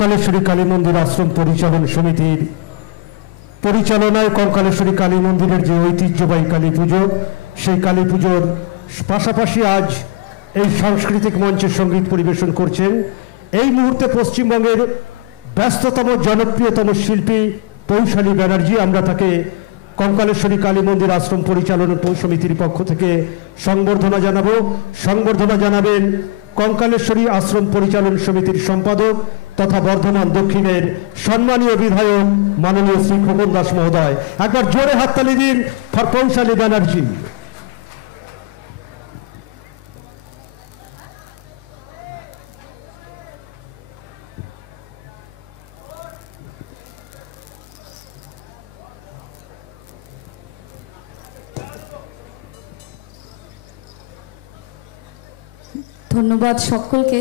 কঙ্কালেশ্বরী কালী মন্দির আশ্রম পরিচালন সমিতির পরিচালনায় কঙ্কালেশ্বরী কালী মন্দিরের যে ঐতিহ্যবাহী কালী পুজো, সেই কালী পুজোর পাশাপাশি আজ এই সাংস্কৃতিক মঞ্চে সঙ্গীত পরিবেশন করছেন এই মুহূর্তে পশ্চিমবঙ্গের ব্যস্ততম জনপ্রিয়তম শিল্পী পৌশালী ব্যানার্জি। আমরা তাকে কঙ্কালেশ্বরী কালী মন্দির আশ্রম পরিচালন সমিতির পক্ষ থেকে সংবর্ধনা জানাবো। সংবর্ধনা জানাবেন কঙ্কালেশ্বরী আশ্রম পরিচালন সমিতির সম্পাদক তথা বর্ধমান দক্ষিণের সম্মানীয় বিধায়ক মাননীয় শ্রী খোকন দাস মহোদয়। একবার জোরে হাততালি দিন ফর পৌশালী ব্যানার্জি। ধন্যবাদ সকলকে।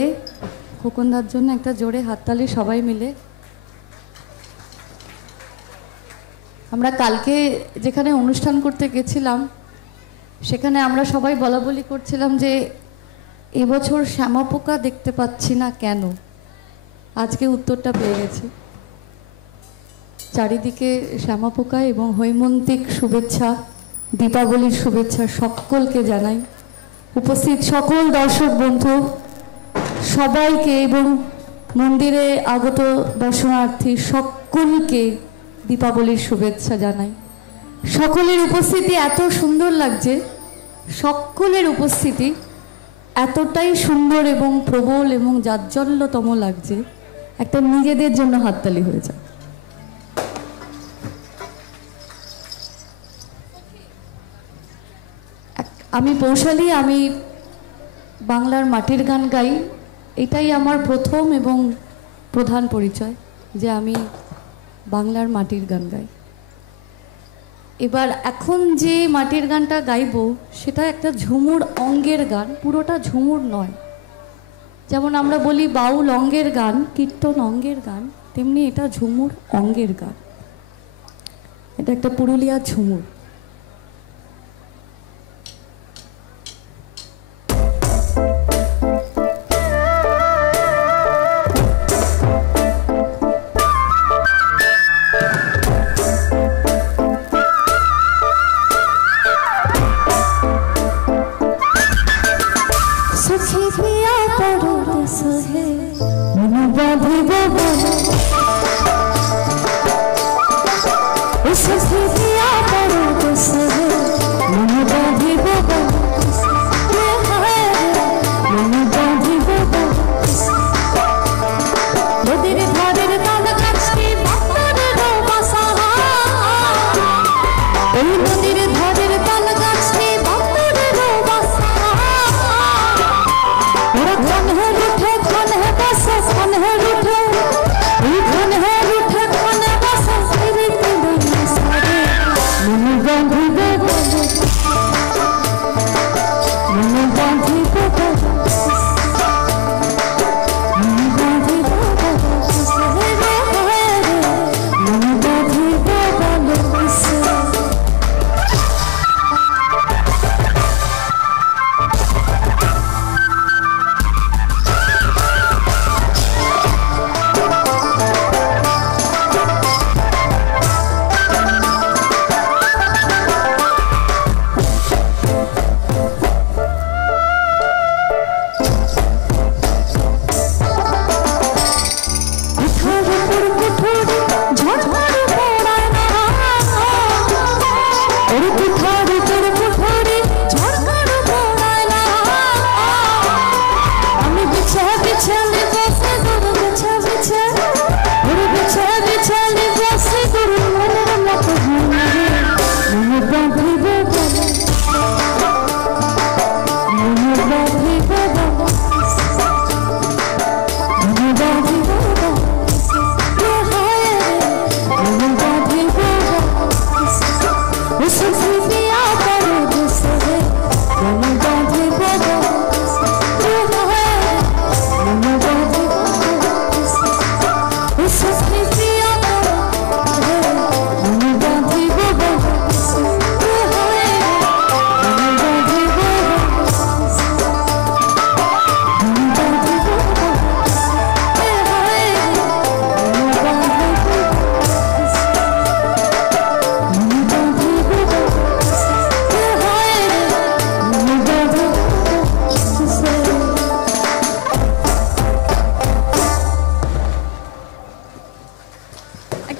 খোকনদার জন্য একটা জোরে হাততালি সবাই মিলে। আমরা কালকে যেখানে অনুষ্ঠান করতে গেছিলাম সেখানে আমরা সবাই বলাবলি করছিলাম যে এবছর শ্যামাপোকা দেখতে পাচ্ছি না কেন। আজকে উত্তরটা পেয়ে গেছি। চারিদিকে শ্যামাপোকা এবং হৈমন্তিক শুভেচ্ছা, দীপাবলির শুভেচ্ছা সকলকে জানাই। উপস্থিত সকল দর্শক বন্ধু সবাইকে এবং মন্দিরে আগত দর্শনার্থী সকলকে দীপাবলির শুভেচ্ছা জানাই। সকলের উপস্থিতি এত সুন্দর লাগছে, সকলের উপস্থিতি এতটাই সুন্দর এবং প্রবল এবং জাজ্জল্যতম লাগছে, একটা নিজেদের জন্য হাততালি হয়ে যায়। আমি পৌশালী, আমি বাংলার মাটির গান গাই। এটাই আমার প্রথম এবং প্রধান পরিচয় যে আমি বাংলার মাটির গান গাই। এবার এখন যে মাটির গানটা গাইব সেটা একটা ঝুমুর অঙ্গের গান, পুরোটা ঝুমুর নয়। যেমন আমরা বলি বাউল অঙ্গের গান, কীর্তন অঙ্গের গান, তেমনি এটা ঝুমুর অঙ্গের গান। এটা একটা পুরুলিয়ার ঝুমুর। This is the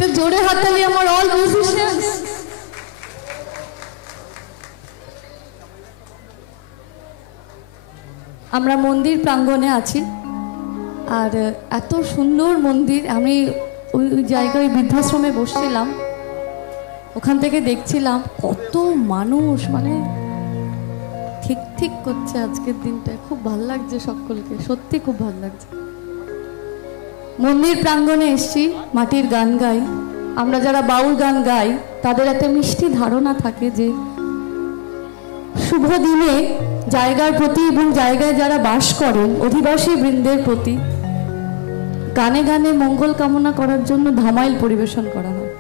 একটু জোরে হাততালি আমার অল মিউজিশিয়ানস। আমরা মন্দির প্রাঙ্গণে আছি, আর এত সুন্দর মন্দির। আমি ওই জায়গায় বৃদ্ধাশ্রমে বসছিলাম, ওখান থেকে দেখছিলাম কত মানুষ, মানে ঠিক ঠিক করছে আজকের দিনটা। খুব ভাল লাগছে সকলকে, সত্যি খুব ভাল লাগছে। মন্দির প্রাঙ্গণে এসছি, মাটির গান গাই। আমরা যারা বাউল গান গাই তাদের একটা মিষ্টি ধারণা থাকে যে শুভ দিনে জায়গার প্রতি এবং জায়গায় যারা বাস করেন অধিবাসী বৃন্দের প্রতি গানে গানে মঙ্গল কামনা করার জন্য ধামাইল পরিবেশন করা হয়।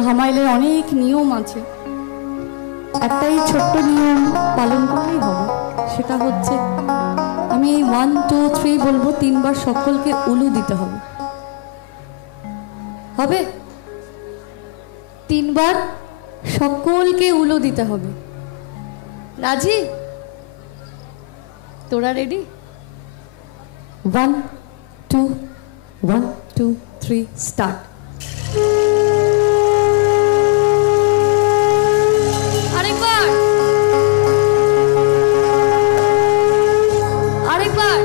ধামাইলের অনেক নিয়ম আছে, একটাই ছোট্ট নিয়ম পালন করলেই হবে, সেটা হচ্ছে আমি 1 2 3 বলবো, 3 বার সকলকে উলু দিতে হবে। হবে? 3 বার সকলকে উলু দিতে হবে। রাজি? তোরা রেডি? 1 2 1 2 3 স্টার্ট। আরেকবার, আরেকবার।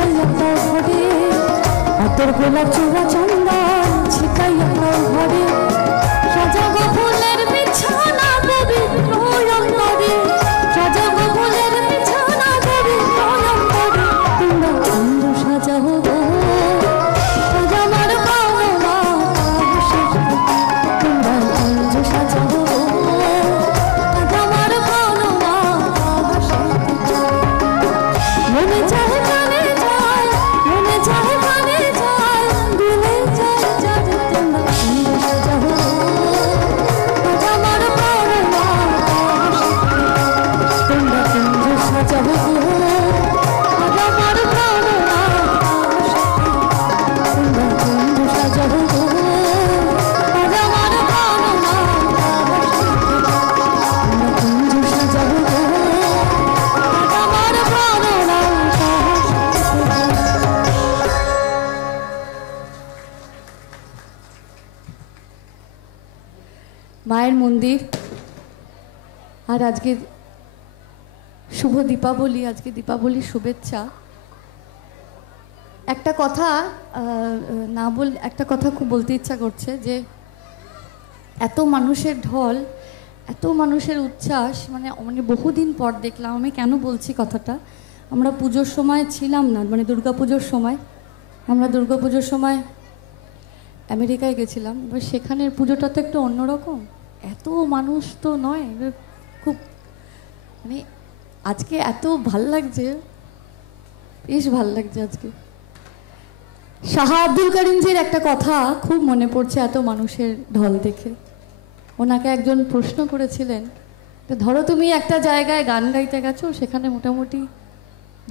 সাজাইয়া তোর ঘরে তোর গোলাপ চূড়া চন্দন ছিটাইয়া তোর ঘরে সাজাবো ফুলের বিছানা পবিত্র অন্তরে সাজাবো ফুলের বিছানা পবিত্র অন্তরে তোমরা কুঞ্জ সাজাবো গো সাজাবার কামনা তোমরা কুঞ্জ সাজাবো গো সাজাবার কামনা মনে চায় কানে যায় মনে চায় কানে যায় দিলে যায় যায় তোমরা কুঞ্জ সাজাবো সাজাবার কামনা তোমরা কুঞ্জ সাজাবো সাজাবার কামনা তোমরা কুঞ্জ সাজাবো সাজাবার কামনা তোমরা কুঞ্জ সাজাবো সাজাবার কামনা। মায়ের মন্দির আর আজকে শুভ দীপাবলি, আজকে দীপাবলির শুভেচ্ছা। একটা কথা একটা কথা খুব বলতে ইচ্ছা করছে যে এত মানুষের ঢল, এত মানুষের উচ্ছ্বাস, মানে বহুদিন পর দেখলাম। আমি কেন বলছি কথাটা, আমরা পুজোর সময় ছিলাম না, মানে দুর্গাপুজোর সময়, আমরা দুর্গাপুজোর সময় আমেরিকায় গেছিলাম। এবার সেখানের পুজোটা তো একটু অন্যরকম, এত মানুষ তো নয়, এবার খুব মানে আজকে এত ভাল লাগছে, বেশ ভাল লাগছে আজকে। শাহ আব্দুল করিমজির একটা কথা খুব মনে পড়ছে এত মানুষের ঢল দেখে। ওনাকে একজন প্রশ্ন করেছিলেন, ধরো তুমি একটা জায়গায় গান গাইতে গেছো, সেখানে মোটামুটি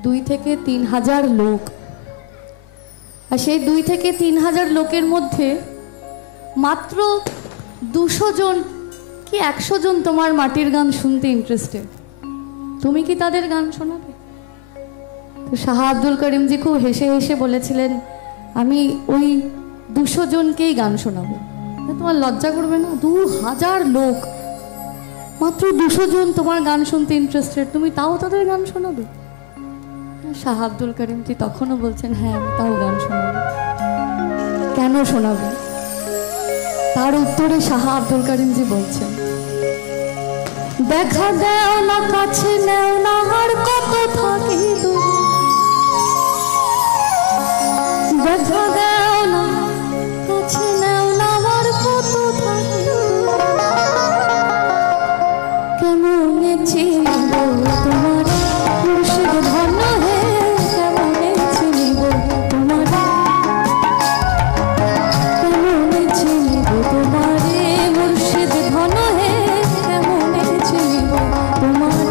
2 থেকে 3 হাজার লোক, আর সেই 2 থেকে 3 হাজার লোকের মধ্যে মাত্র 200 জন কি 100 জন তোমার মাটির গান শুনতে ইন্টারেস্টেড, তুমি কি তাদের গান শোনাবে? তো শাহ আব্দুল করিমজি খুব হেসে হেসে বলেছিলেন, আমি ওই 200 জনকেই গান শোনাবো। তোমার লজ্জা করবে না? 2000 লোক, মাত্র 200 জন তোমার গান শুনতে ইন্টারেস্টেড, তুমি তাও তাদের গান শোনাবে? শাহ আব্দুল করিমজি তখনও বলছেন, হ্যাঁ আমি তাও গান শোনাবো। কেন শোনাবো? তার উত্তরে শাহ আব্দুল করিমজি বলছেন, দেখা দেও না কাছে নেও না আর কত থাকি দূরে, দেখা দেও না কাছে নেও না আর কত থাকি দূরে, কেমনে চিনিব তোমার মুর্শিদ ধন্য হে, কেমনে চিনিব তোমার, কেমনে চিনিব তোমারে মুর্শিদ ধন্য হে, কেমনে চিনিব তোমার।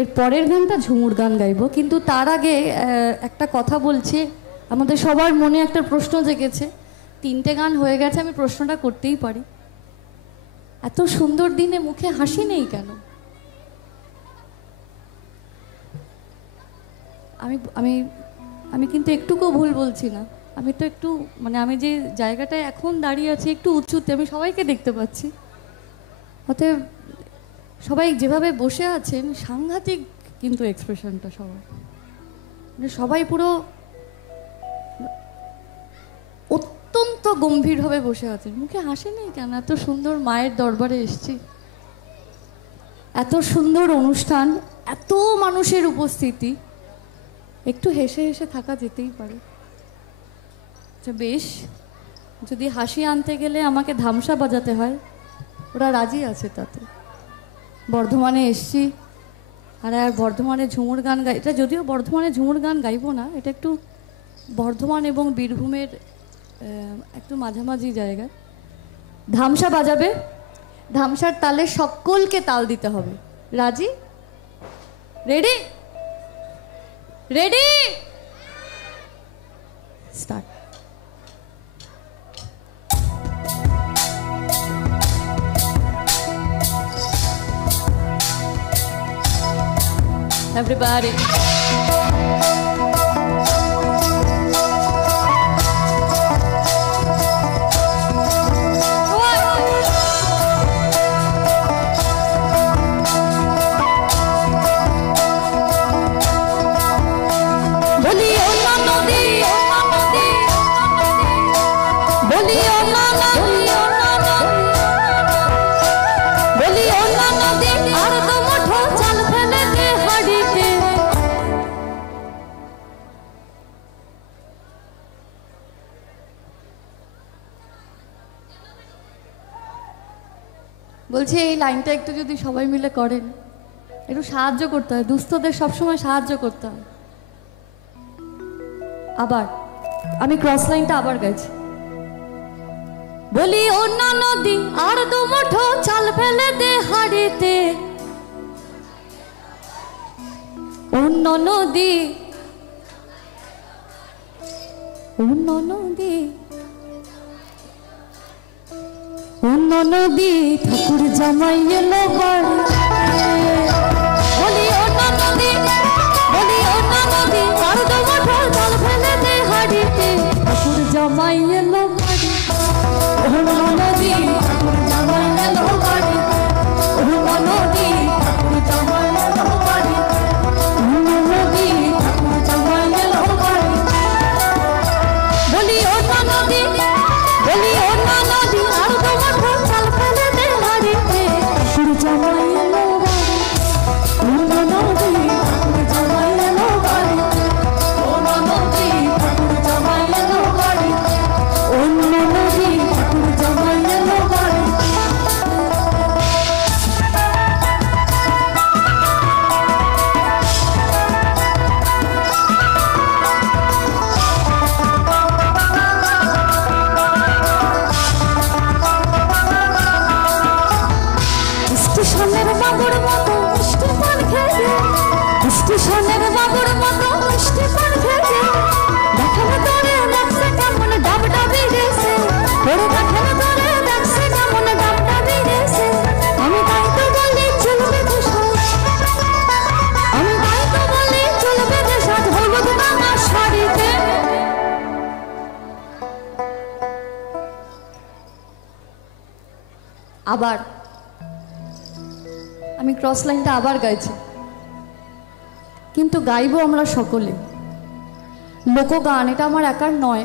এর পরের গানটা ঝুমুর গান গাইবো, কিন্তু তার আগে একটা কথা বলছি। আমাদের সবার মনে একটা প্রশ্ন জেগেছে, 3টে গান হয়ে গেছে, আমি প্রশ্নটা করতেই পারি, এত সুন্দর দিনে মুখে হাসি নেই কেন? আমি আমি আমি কিন্তু একটুকুও ভুল বলছি না। আমি তো একটু মানে আমি যে জায়গাটায় এখন দাঁড়িয়ে আছি একটু উঁচুতে, আমি সবাইকে দেখতে পাচ্ছি। অতএব সবাই যেভাবে বসে আছেন সাংঘাতিক কিন্তু এক্সপ্রেশনটা সবার, মানে সবাই পুরো অত্যন্ত গম্ভীরভাবে বসে আছেন, মুখে হাসি নেই কেন? এত সুন্দর মায়ের দরবারে এসেছি, এত সুন্দর অনুষ্ঠান, এত মানুষের উপস্থিতি, একটু হেসে হেসে থাকা যেতেই পারে। আচ্ছা বেশ, যদি হাসি আনতে গেলে আমাকে ধামসা বাজাতে হয়, ওরা রাজি আছে তাতে। বর্ধমানে এসছি, আর বর্ধমানে ঝুমুর গান গাই, এটা যদিও বর্ধমানে ঝুমুর গান গাইবো না, এটা একটু বর্ধমান এবং বীরভূমের একটু মাঝামাঝি জায়গায়। ধামসা বাজাবে, ধামসার তালে সকলকে তাল দিতে হবে। রাজি? রেডি? রেডি? স্টার্ট। Everybody. বলছি এই লাইনটা একটু যদি সবাই মিলে করেন, একটু সাহায্য করতে হয়, দুস্থদের সবসময় সাহায্য করতে হয়। আবার আমি ক্রস লাইনটা আবার গাইছি। বলি অন্য নদী আর দু মুঠো চাল ফেলে দে হাড়িতে, অন্য নদী, অন্য নদী, অন্য নদী, ঠাকুর জামাই এলো বাড়ি। বলি অন্য নদী, বলি অন্য নদী, আর দু মুঠো চাল ফেলে দে হাড়িতে, ঠাকুর জামাই এলো বাড়ি। অন্য নদী, ঠাকুর জামাই এলো বাড়ি, অন্য নদী, ঠাকুর জামাই এলো বাড়ি, অন্য নদী, ঠাকুর জামাই এলো বাড়ি। বলি অন্য নদী, বলি অন্য নদী, আর দু মুঠো চাল ফেলে দে হাড়িতে, ঠাকুর জামাই এলো বাড়ি, অন্য নদী, ঠাকুর জামাই এলো বাড়ি, অন্য নদী, ঠাকুর জামাই এলো বাড়ি, অন্য নদী, ঠাকুর জামাই এলো বাড়ি। স্টেশনের বাবুর মতো মিষ্টি পান খেয়ে, স্টেশনের বাবুর মতো মিষ্টি পান খেয়ে, দেখানো তোরে দেখছে কেমন ডাব ডাবি রেছে, ওরে দেখানো তোরে দেখছে কেমন ডাব ডাবি রেছে। আমি তাই তো বলি চলবে দেশাজ, আমি তাই তো বলি চলবে দেশাজ, হলুদ রাঙা শাড়িতে। আবার আমি ক্রস লাইনটা আবার গাইছি, কিন্তু গাইবো আমরা সকলে। লোকগান এটা আমার একার নয়।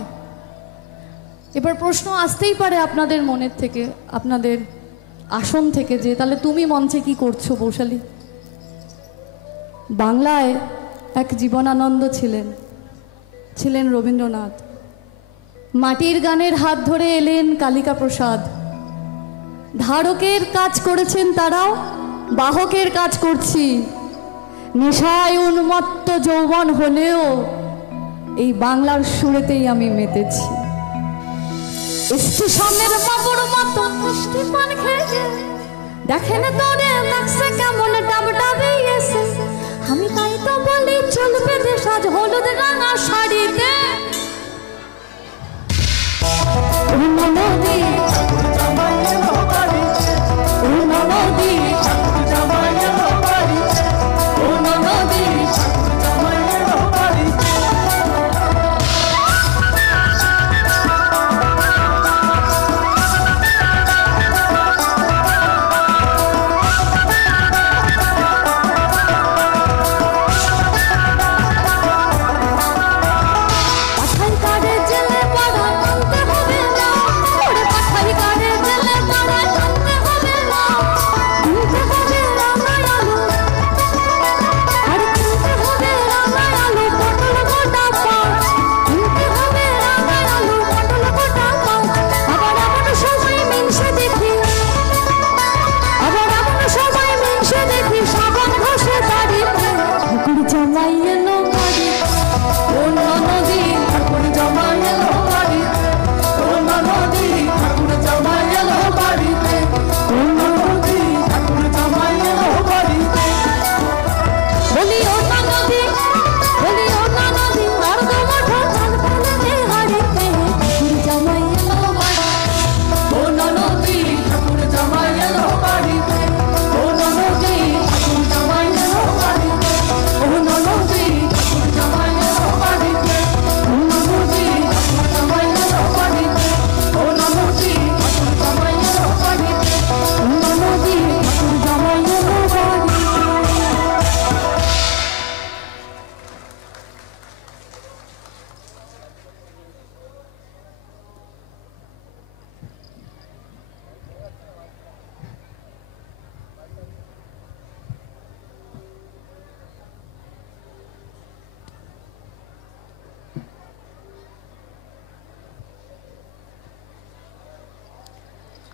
এবার প্রশ্ন আসতেই পারে আপনাদের মনের থেকে, আপনাদের আসন থেকে, যে তাহলে তুমি মঞ্চে কি করছো বৈশালী? বাংলায় এক জীবনানন্দ ছিলেন, ছিলেন রবীন্দ্রনাথ। মাটির গানের হাত ধরে এলেন কালিকা প্রসাদ। ধারকের কাজ করেছেন তারাও, বাহকের কাজ করছি। নেশায় উন্মত্ত যৌবন হলেও এই বাংলার সুরেতেই আমি মেতেছি। স্টেশনের বাবুর মতো মিষ্টি পান খেয়ে, দেখেন তোরে লাগছে কেমন ডাব ডাবে এসে, সাজ হলুদ রাঙা শাড়িতে ও ননদী ও ননদী ও ননদী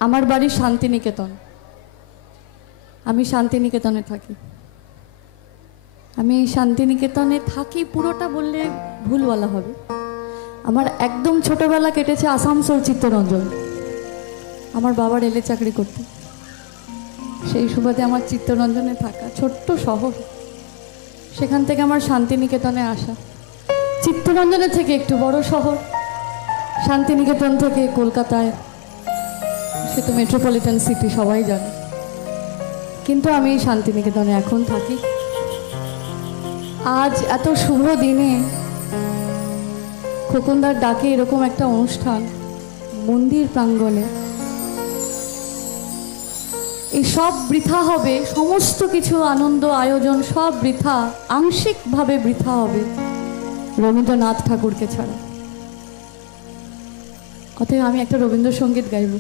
আমার বাড়ি শান্তিনিকেতন। আমি শান্তিনিকেতনে থাকি। আমি শান্তিনিকেতনে থাকি পুরোটা বললে ভুল বলা হবে। আমার একদম ছোটবেলা কেটেছে আসানসোল চিত্তরঞ্জন। আমার বাবা রেলে চাকরি করতে, সেই সুবাদে আমার চিত্তরঞ্জনে থাকা, ছোট্ট শহর, সেখান থেকে আমার শান্তিনিকেতনে আসা। চিত্তরঞ্জনের থেকে একটু বড় শহর, শান্তিনিকেতন থেকে কলকাতায়, সে তো মেট্রোপলিটন সিটি, সবাই জানে। কিন্তু আমি শান্তিনিকেতনে এখন থাকি। আজ এত শুভ দিনে খোকনদার ডাকে এরকম একটা অনুষ্ঠান মন্দির প্রাঙ্গণে, এই সব বৃথা হবে, সমস্ত কিছু আনন্দ আয়োজন সব বৃথা, আংশিকভাবে বৃথা হবে রবীন্দ্রনাথ ঠাকুরকে ছাড়া। অতএব আমি একটা রবীন্দ্রসঙ্গীত গাইব।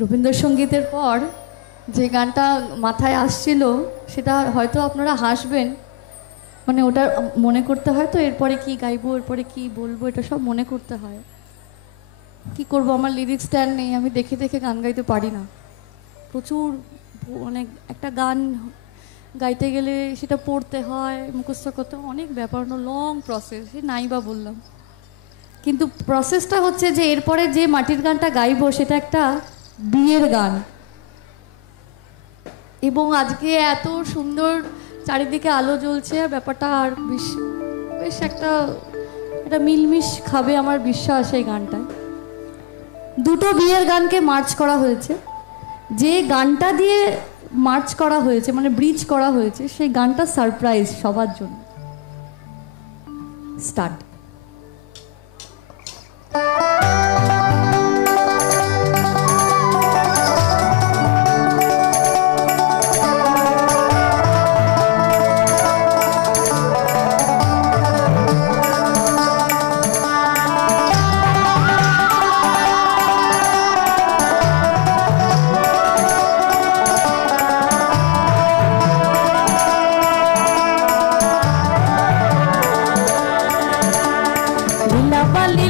রবীন্দ্রসঙ্গীতের পর যে গানটা মাথায় আসছিল সেটা হয়তো আপনারা হাসবেন, মানে ওটা মনে করতে হয় তো এরপরে কি গাইবো, এরপরে কি বলবো, এটা সব মনে করতে হয়। কি করব, আমার লিরিক্স স্ট্যান্ড নেই, আমি দেখে দেখে গান গাইতে পারি না। প্রচুর মানে একটা গান গাইতে গেলে সেটা পড়তে হয়, মুখস্থ করতে অনেক ব্যাপার, লং প্রসেস, সে নাই বা বললাম। কিন্তু প্রসেসটা হচ্ছে যে এরপরে যে মাটির গানটা গাইবো সেটা একটা বিয়ের গান, এবং আজকে এত সুন্দর চারিদিকে আলো জ্বলছে, ব্যাপারটা আর বেশ একটা মিলমিশ খাবে আমার বিশ্বাস। এই গানটায় দুটো বিয়ের গানকে মার্চ করা হয়েছে। যে গানটা দিয়ে মার্চ করা হয়েছে, মানে ব্রিজ করা হয়েছে, সেই গানটা সারপ্রাইজ সবার জন্য। স্টার্ট। Bali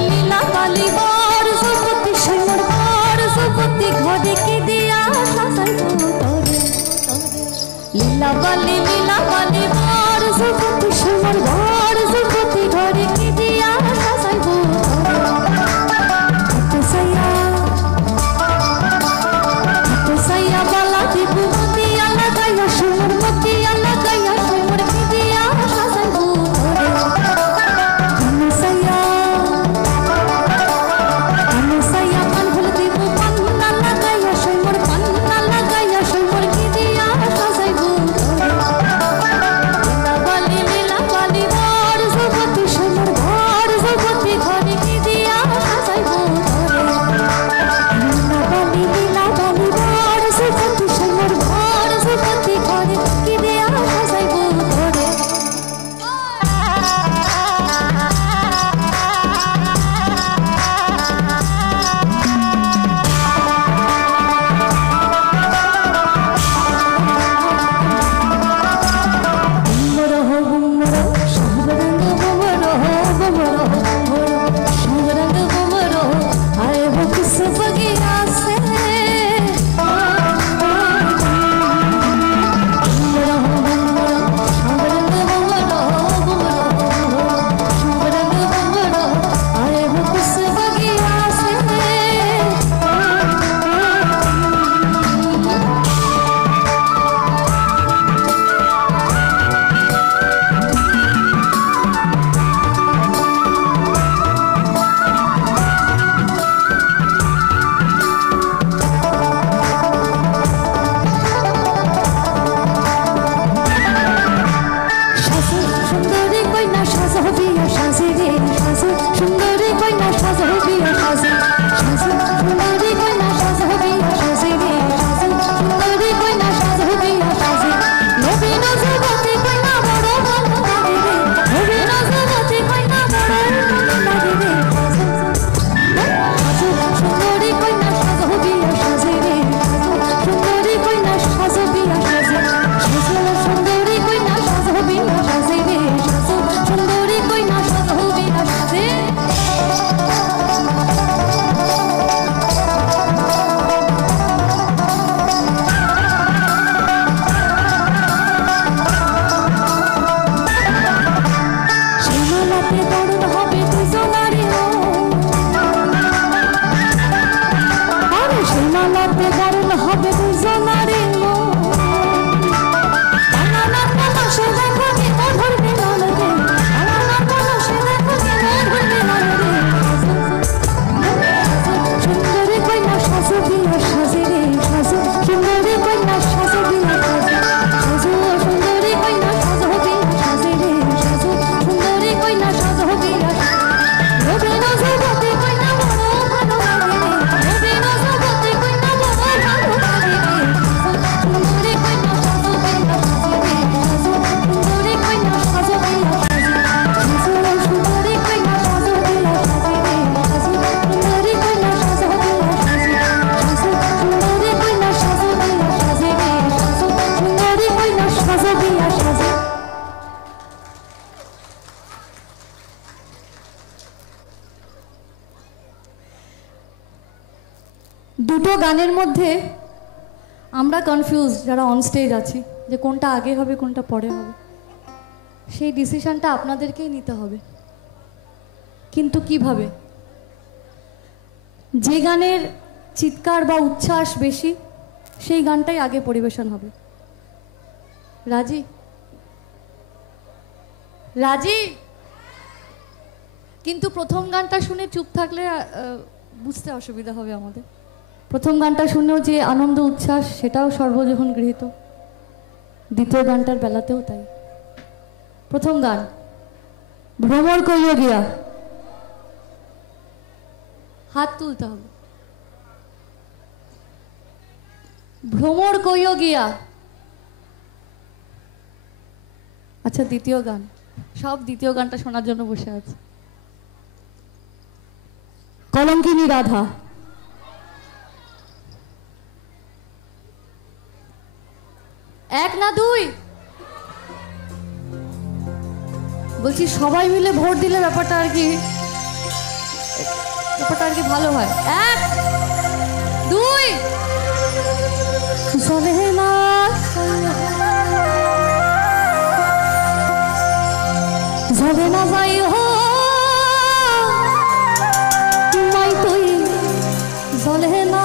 গানের মধ্যে আমরা কনফিউজ যারা অন স্টেজ আছি যে কোনটা আগে হবে কোনটা পরে হবে, সেই ডিসিশনটা আপনাদেরকেই নিতে হবে। কিন্তু কিভাবে? যে গানের চিৎকার বা উচ্ছ্বাস বেশি সেই গানটাই আগে পরিবেশন হবে। রাজি? রাজি? কিন্তু প্রথম গানটা শুনে চুপ থাকলে বুঝতে অসুবিধা হবে আমাদের। প্রথম গানটা শুনেও যে আনন্দ উচ্ছ্বাস সেটাও সর্বজখন গৃহীত, দ্বিতীয় গানটার বেলাতেও তাই। প্রথম গান ভ্রমর কইয়া গিয়া, হাত তুলতে হবে। ভ্রমর কইয়া গিয়া। আচ্ছা, দ্বিতীয় গান, সব দ্বিতীয় গানটা শোনার জন্য বসে আছে। কলঙ্কিনী রাধা। এক না দুই? বলছি সবাই মিলে ভোট দিলে ব্যাপারটা আর কি ভালো হয়। এক দুই। চলে না যাবে না যাই হো মাই তুই জলে না।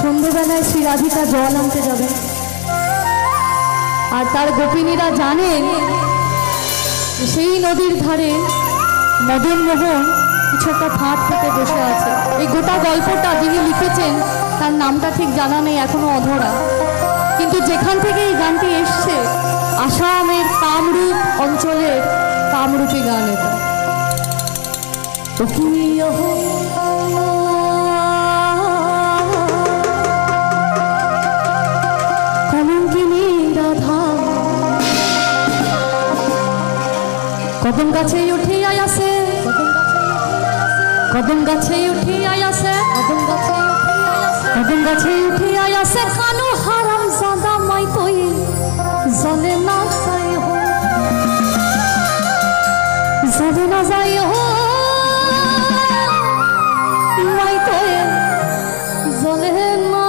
সন্ধ্যেবেলায় শ্রী রাধিকা জল আনতে যাবে, আর তার গোপিনীরা জানেন সেই নদীর ধারে মদন মোহন কিছু একটা ফাঁদ পেতে বসে আছে। এই গোটা গল্পটা যিনি লিখেছেন তার নামটা ঠিক জানা নেই, এখনো অধরা। কিন্তু যেখান থেকে এই গানটি এসছে, আসামের কামরূপ অঞ্চলের কামরূপী গান এটা। কলঙ্কিনী রাধা কদম গাছে উঠিয়া আসে, কদম গাছে উঠিয়া আসে, কদম গাছে উঠিয়া আসে। কানু হারাম জাদা মাই তুই জলে না যাই হো, জলে না যাই হো মাই তুই জলে না।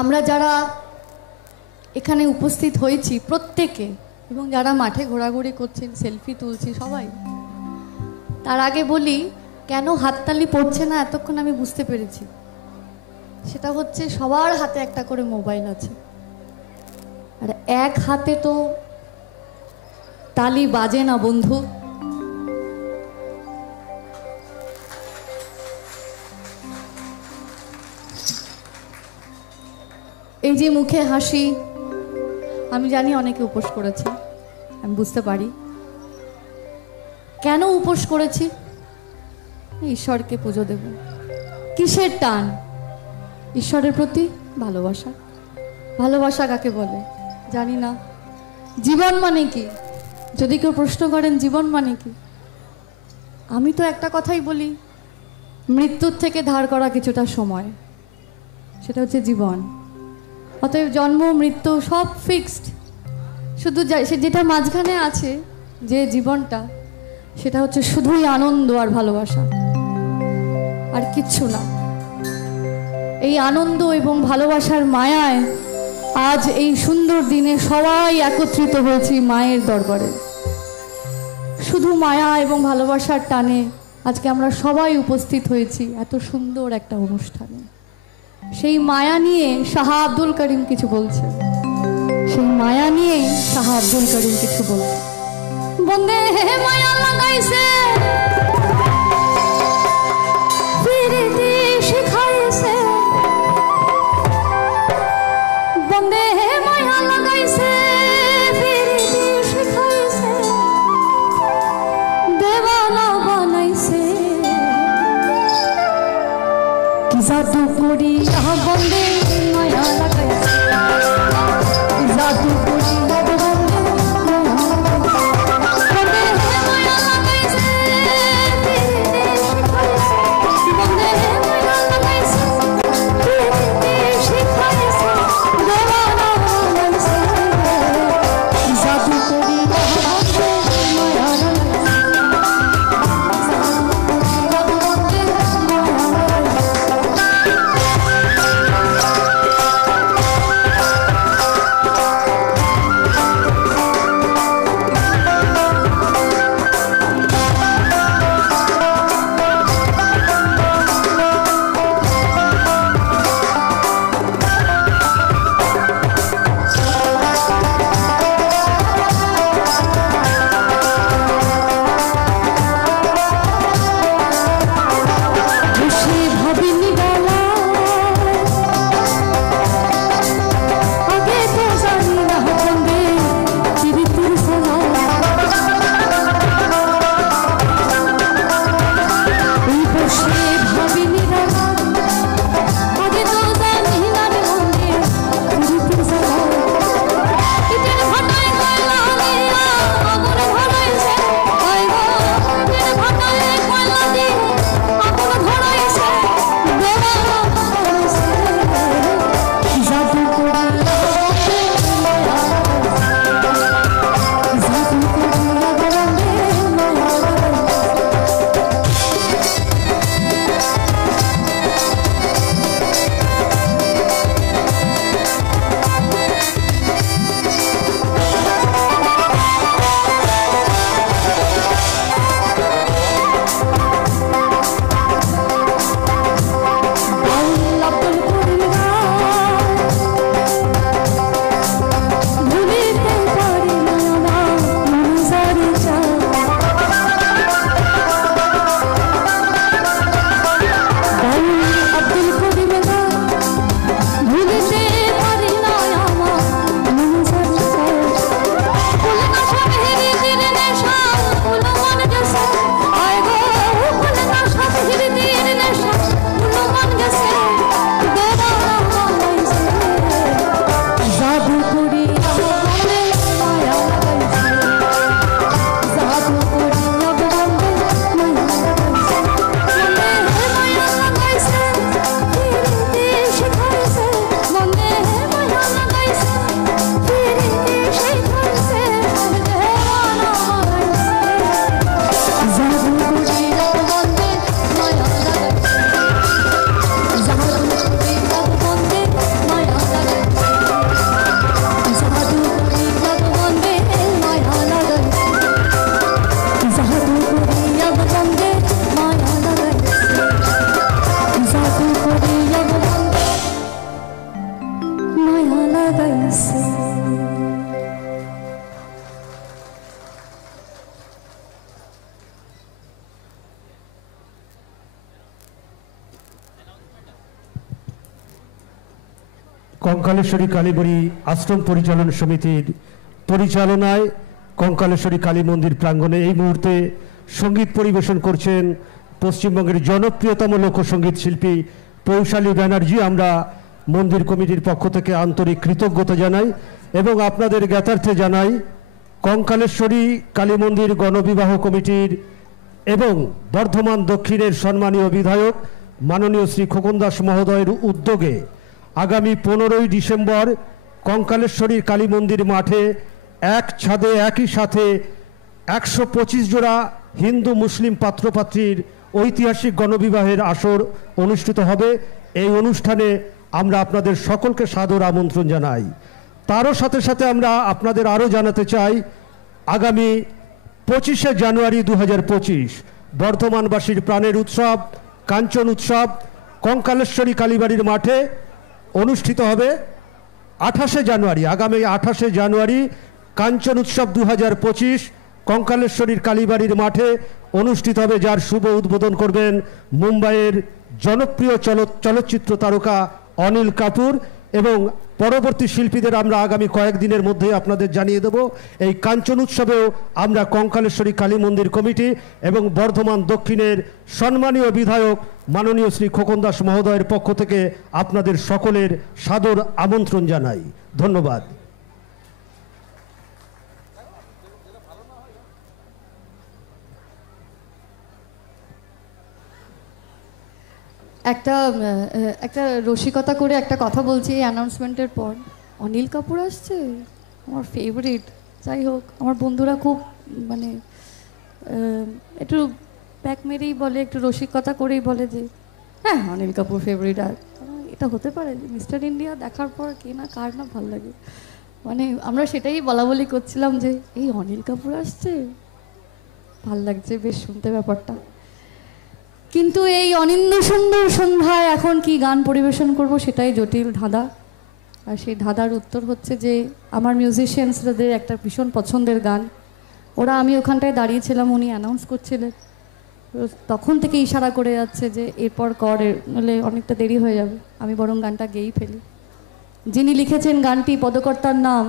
আমরা যারা এখানে উপস্থিত হয়েছি প্রত্যেকে, এবং যারা মাঠে ঘোরাঘুরি করছেন, সেলফি তুলছি সবাই, তার আগে বলি কেন হাততালি পড়ছে না এতক্ষণ আমি বুঝতে পেরেছি। সেটা হচ্ছে সবার হাতে একটা করে মোবাইল আছে, আর এক হাতে তো তালি বাজে না বন্ধু। এই যে মুখে হাসি, আমি জানি অনেকে উপোস করেছে, আমি বুঝতে পারি কেন উপোস করেছি। ঈশ্বরকে পুজো দেব। কিসের টান? ঈশ্বরের প্রতি ভালোবাসা। ভালোবাসা কাকে বলে জানি না। জীবন মানে কি? যদি কেউ প্রশ্ন করেন জীবন মানে কি, আমি তো একটা কথাই বলি, মৃত্যুর থেকে ধার করা কিছুটা সময়, সেটা হচ্ছে জীবন। অতএব জন্ম মৃত্যু সব ফিক্সড, শুধু যেটা মাঝখানে আছে যে জীবনটা, সেটা হচ্ছে শুধুই আনন্দ আর ভালোবাসা, আর কিচ্ছু না। এই আনন্দ এবং ভালোবাসার মায়ায় আজ এই সুন্দর দিনে সবাই একত্রিত হয়েছি মায়ের দরবারে। শুধু মায়া এবং ভালোবাসার টানে আজকে আমরা সবাই উপস্থিত হয়েছি এত সুন্দর একটা অনুষ্ঠানে। সেই মায়া নিয়ে শাহ আব্দুল করিম কিছু বলছে, সেই মায়া নিয়ে শাহ আব্দুল করিম কিছু বলছে। বন্দে হে মায়া লাগাইছে, ফিরতে শিখাইছে, বন্দে হে মায়া লাগাইছে, ফিরতে শিখাইছে, দেওয়ানা বানাইছে, কি জাদু করি বন্দে মায়া লাগাইছে, জাদু করি কঙ্কালেশ্বরী কালীবাড়ি আশ্রম পরিচালন সমিতির পরিচালনায় কঙ্কালেশ্বরী কালী মন্দির প্রাঙ্গণে এই মুহূর্তে সঙ্গীত পরিবেশন করছেন পশ্চিমবঙ্গের জনপ্রিয়তম লোকসঙ্গীত শিল্পী পৌশালী ব্যানার্জি। আমরা মন্দির কমিটির পক্ষ থেকে আন্তরিক কৃতজ্ঞতা জানাই এবং আপনাদের জ্ঞাতার্থে জানাই কঙ্কালেশ্বরী কালী মন্দির গণবিবাহ কমিটির এবং বর্ধমান দক্ষিণের সম্মানীয় বিধায়ক মাননীয় শ্রী খোকন দাস মহোদয়ের উদ্যোগে আগামী 15ই ডিসেম্বর কঙ্কালেশ্বরী কালী মন্দির মাঠে এক ছাদে একই সাথে 125 জোড়া হিন্দু মুসলিম পাত্রপাত্রীর ঐতিহাসিক গণবিবাহের আসর অনুষ্ঠিত হবে। এই অনুষ্ঠানে আমরা আপনাদের সকলকে সাদর আমন্ত্রণ জানাই। তারও সাথে সাথে আমরা আপনাদের আরও জানাতে চাই আগামী 25শে জানুয়ারি 2025 বর্ধমানবাসীর প্রাণের উৎসব কাঞ্চন উৎসব কঙ্কালেশ্বরী কালীবাড়ির মাঠে অনুষ্ঠিত হবে। 28শে জানুয়ারি আগামী 28শে জানুয়ারি কাঞ্চন উৎসব 2025 কঙ্কালেশ্বরীর কালীবাড়ির মাঠে অনুষ্ঠিত হবে, যার শুভ উদ্বোধন করবেন মুম্বাইয়ের জনপ্রিয় চলচ্চিত্র তারকা অনিল কাপুর এবং পরবর্তী শিল্পীদের আমরা আগামী কয়েকদিনের মধ্যেই আপনাদের জানিয়ে দেব। এই কাঞ্চন উৎসবেও আমরা কঙ্কালেশ্বরী কালী মন্দির কমিটি এবং বর্ধমান দক্ষিণের সম্মানীয় বিধায়ক মাননীয় শ্রী খোকন দাস মহোদয়ের পক্ষ থেকে আপনাদের সকলের সাদর আমন্ত্রণ জানাই। ধন্যবাদ। একটা রসিকতা করে একটা কথা বলছি এই অ্যানাউন্সমেন্টের পর। অনিল কাপুর আসছে, আমার ফেভারিট। যাই হোক, আমার বন্ধুরা খুব মানে একটু ব্যাক মেরেই বলে, একটু রসিকতা করেই বলে যে হ্যাঁ অনিল কাপুর ফেভারিট। আর এটা হতে পারে মিস্টার ইন্ডিয়া দেখার পর কে না কার না ভালো লাগে। মানে আমরা সেটাই বলা বলি করছিলাম যে এই অনিল কাপুর আসছে, ভাল লাগছে বেশ শুনতে ব্যাপারটা। কিন্তু এই অনিন্দ সুন্দর সন্ধ্যায় এখন কি গান পরিবেশন করব সেটাই জটিল ধাঁধা। আর সেই ধাঁধার উত্তর হচ্ছে যে আমার মিউজিশিয়ানসদের একটা ভীষণ পছন্দের গান। ওরা আমি ওখানটায় দাঁড়িয়েছিলাম, উনি অ্যানাউন্স করছিলেন, তখন থেকে ইশারা করে যাচ্ছে যে এরপর কর, নাহলে অনেকটা দেরি হয়ে যাবে, আমি বরং গানটা গেয়েই ফেলি। যিনি লিখেছেন গানটি, পদকর্তার নাম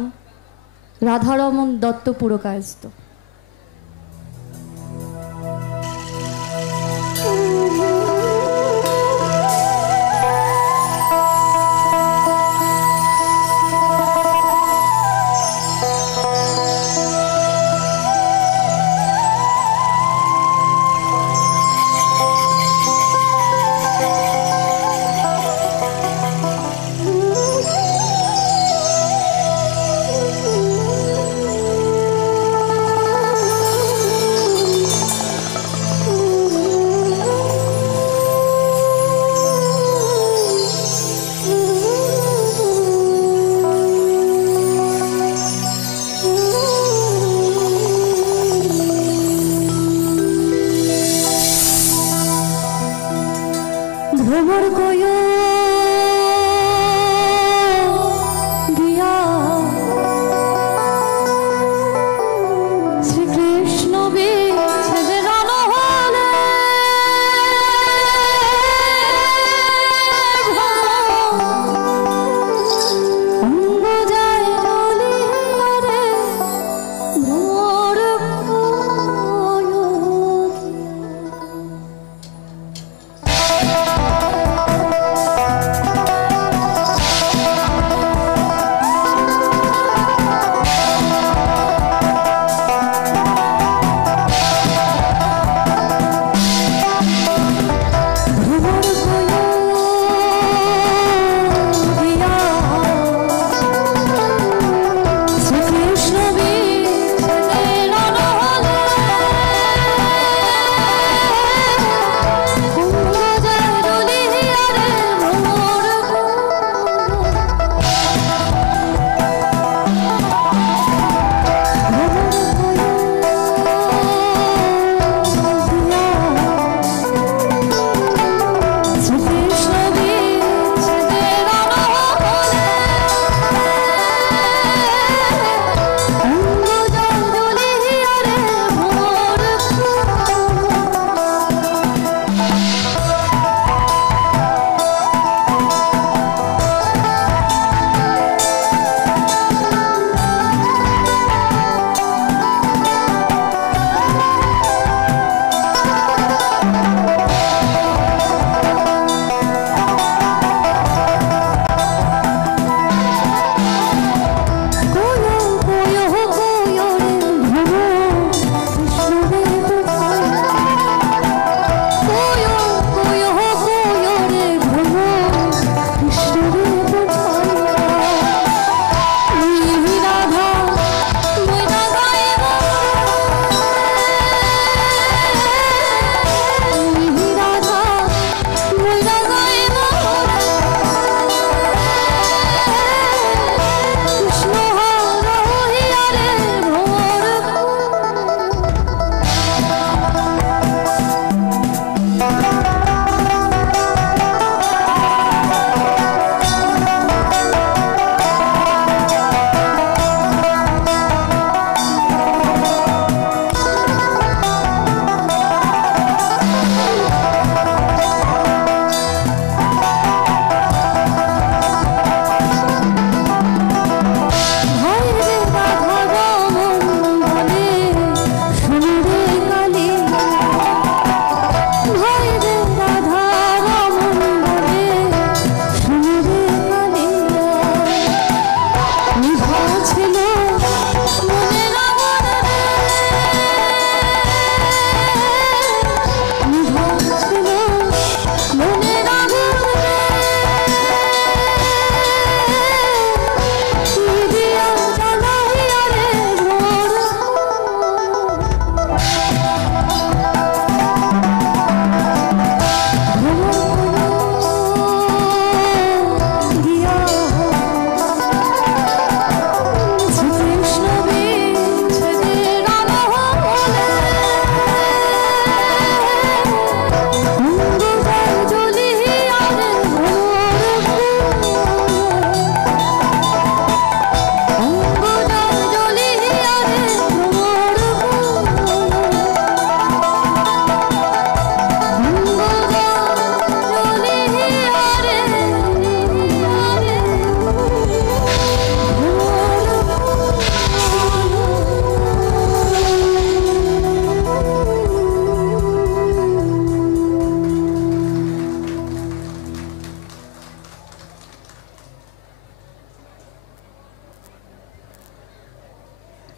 রাধারমন দত্ত পুরকায়স্থ।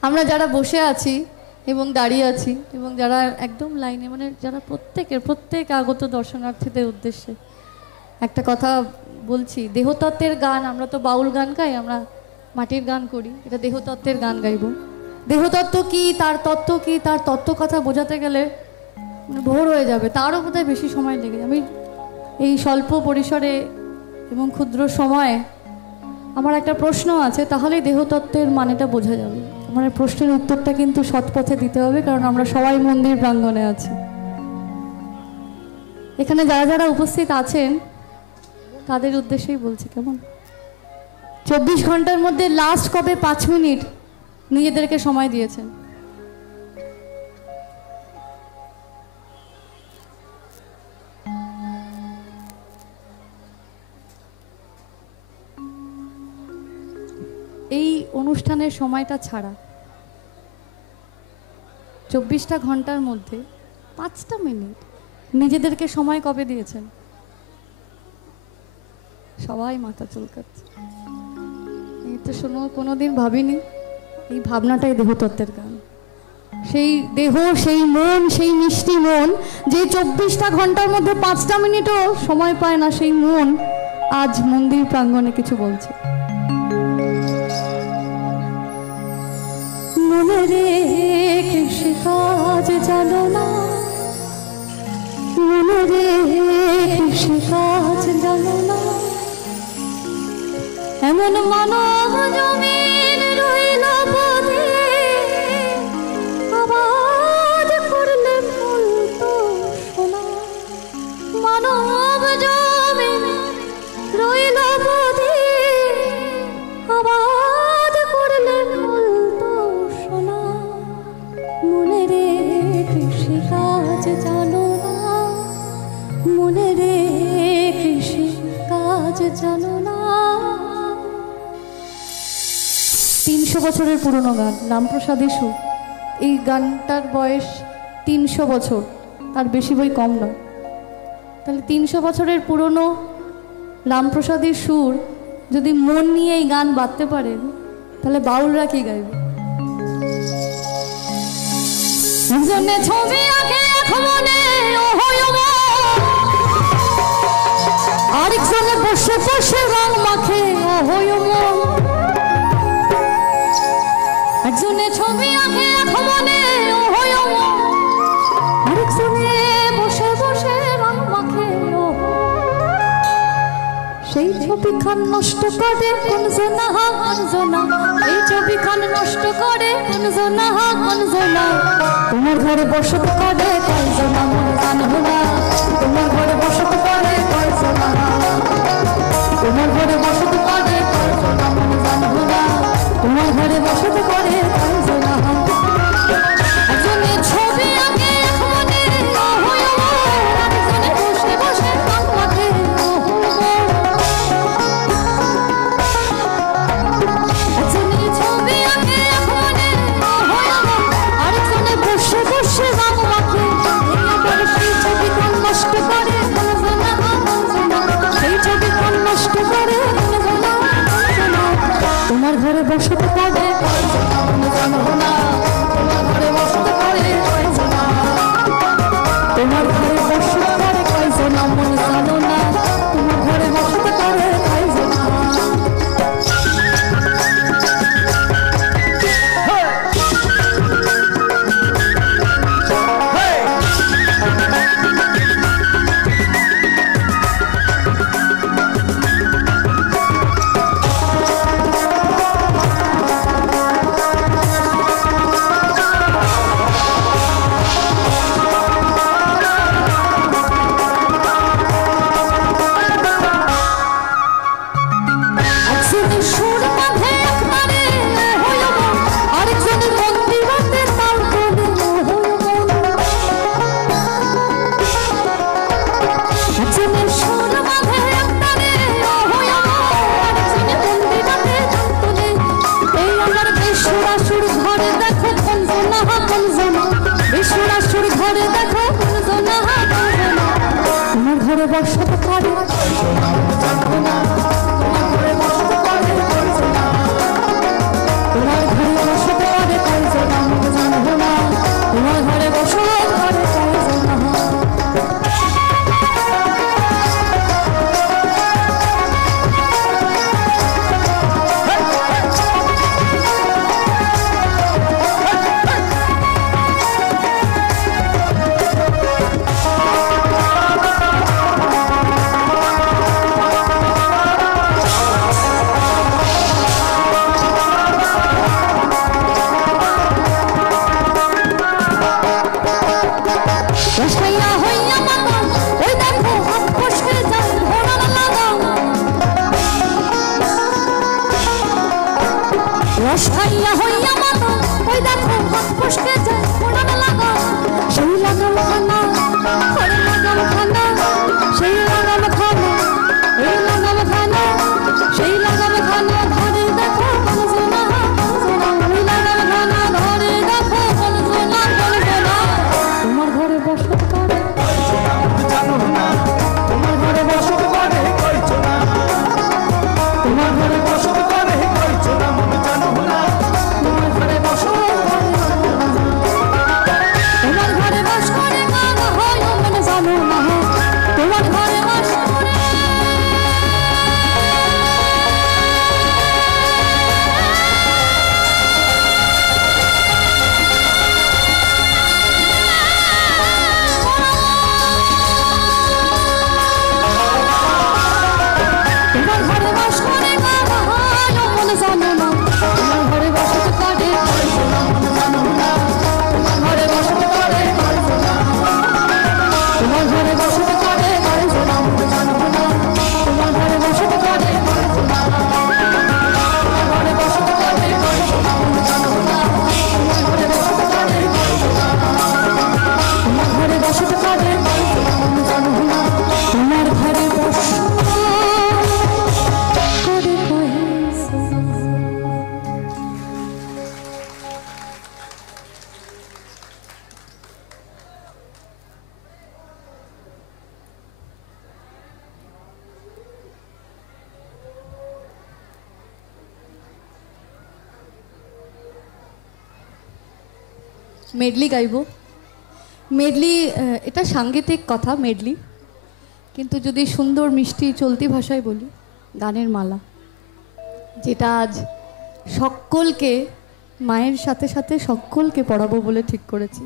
আমরা যারা বসে আছি এবং দাঁড়িয়ে আছি এবং যারা একদম লাইনে, মানে যারা প্রত্যেক আগত দর্শনার্থীদের উদ্দেশ্যে একটা কথা বলছি। দেহতত্ত্বের গান, আমরা তো বাউল গান গাই, আমরা মাটির গান করি, এটা দেহতত্ত্বের গান গাইব। দেহতত্ত্ব কি, তার তত্ত্ব কি, তার তত্ত্ব কথা বোঝাতে গেলে মানে ভোর হয়ে যাবে, তারও বোধহয় বেশি সময় লেগে যাবে। আমি এই স্বল্প পরিসরে এবং ক্ষুদ্র সময়ে আমার একটা প্রশ্ন আছে, তাহলেই দেহতত্ত্বের মানেটা বোঝা যাবে। আমার প্রশ্নের উত্তরটা কিন্তু সৎপথে দিতে হবে, কারণ আমরা সবাই মন্দির প্রাঙ্গণে আছি। এখানে যারা যারা উপস্থিত আছেন তাদের উদ্দেশ্যেই বলছি, কেমন 24 ঘন্টার মধ্যে লাস্ট কবে 5 মিনিট নিজেদেরকে সময় দিয়েছেন? এই অনুষ্ঠানের সময়টা ছাড়া 24টা ঘন্টার মধ্যে 5টা মিনিট নিজেদেরকে সময় কবে দিয়েছেন? সবাই মাথা চুলকাচ্ছে। এই তো শোনো, কোনোদিন ভাবিনি এই ভাবনাটাই দেহতত্ত্বের গান। সেই দেহ, সেই মন, সেই মিষ্টি মন যে 24টা ঘন্টার মধ্যে 5টা মিনিটও সময় পায় না, সেই মন আজ মন্দির প্রাঙ্গণে কিছু বলছে। মনে রে কৃষি কাজ জানো না, মনে রে কৃষি কাজ জানো না, এমন মানব জমিন রইল পথে, আবাদ করলে ফুল তো সোনা। মানব জমিন রইল পথে, আবাদ করলে ফুল তো সোনা। মনে রে কৃষি কাজ জানো না, মনে রে কৃষি কাজ জানো না। 300 বছরের পুরনো গান, রামপ্রসাদী সুর। এই গানটার বয়স 300 বছর, তার বেশি বই কম নয়। তাহলে 300 বছরের পুরনো রামপ্রসাদীর সুর যদি মন নিয়ে এই গান বাঁধতে পারেন, তাহলে বাউলরা কি গাইবে? একজনে ছবি আঁকে মনে, আরেকজনে বসে বসে রং মাখে, একজনে ছবি আঁকে মনে, আরেকজনে বসে বসে রং মাখে। সেই ছবি খান নষ্ট করে কোন জনা, কোন জনা, এই ছবি খান নষ্ট করে কোন জনা, কোন জনা। তোমার ঘরে বসত করে কোন জনা, মন গান হোনা। তোমার ঘরে বসত করে কোন জনা, তোমার ঘরে বসত করে কোন জনা, মন গান হোনা। তোমার ঘরে বসত করে কোন জনা। একজনে ছবি আঁকে মনে, আরেকজনে বসে বসে রং মাখে। একজনে ছবি আঁকে মনে, আরেকজনে বসে বসে রং মাখে। সেই ছবি খান নষ্ট করে কোন জনা, কোন জনা, সেই ছবি খান নষ্ট করে কোন জনা, কোন জনা। তোমার ঘরে বসত করে কোন জনা, মন গান হোনা। তোমার ঘরে বসত করে কোন জনা, তোমার ঘরে বসত করে কোন জনা, মন গান হোনা। তোমার ঘরে বসত করে কোন জনা। রস খাইয়া হইয়া মাতা ওই দেখো হাত ফসকে যায় কোরআন লাগা সেই লাগাম খানা ওরে লাগাম খানা সেই লাগাম খানা ওই লাগাম খানা সেই লাগাম খানা ধরে দেখো বলজনা বলজনা ওই লাগাম খানা ধরে দেখো বলজনা বলজনা তোমার ঘরে বসত করে জানো না তোমার ঘরে বসত করে কইছো না তোমার ঘরে বসত করে কইছো না মনে জানো না তোমার ঘরে বসত তোমার ঘরে বস করে গানা হয় মনে জানো না তোমার ঘরে বস করে তোমার ঘরে বস করে গানা হয় মনে জানো না তোমার ঘরে বসত করে কইছো না মনে জানো না তোমার ঘরে বসত করে কইছো না তোমার ঘরে বসত করে কইছো না মনে জানো না তোমার ঘরে বসত করে কইছো না তোমার ঘরে বসত করে কইছো না মনে জানো না তোমার ঘরে বসত করে কইছো না তোমার ঘরে বসত করে কইছো না মনে জানো না তোমার ঘরে বসত করে কইছো মেডলি গাইব মেডলি এটা সাংগীতিক কথা মেডলি কিন্তু যদি সুন্দর মিষ্টি চলতি ভাষায় বলি গানের মালা যেটা আজ সকলকে মায়ের সাথে সাথে সকলকে পড়াবো বলে ঠিক করেছি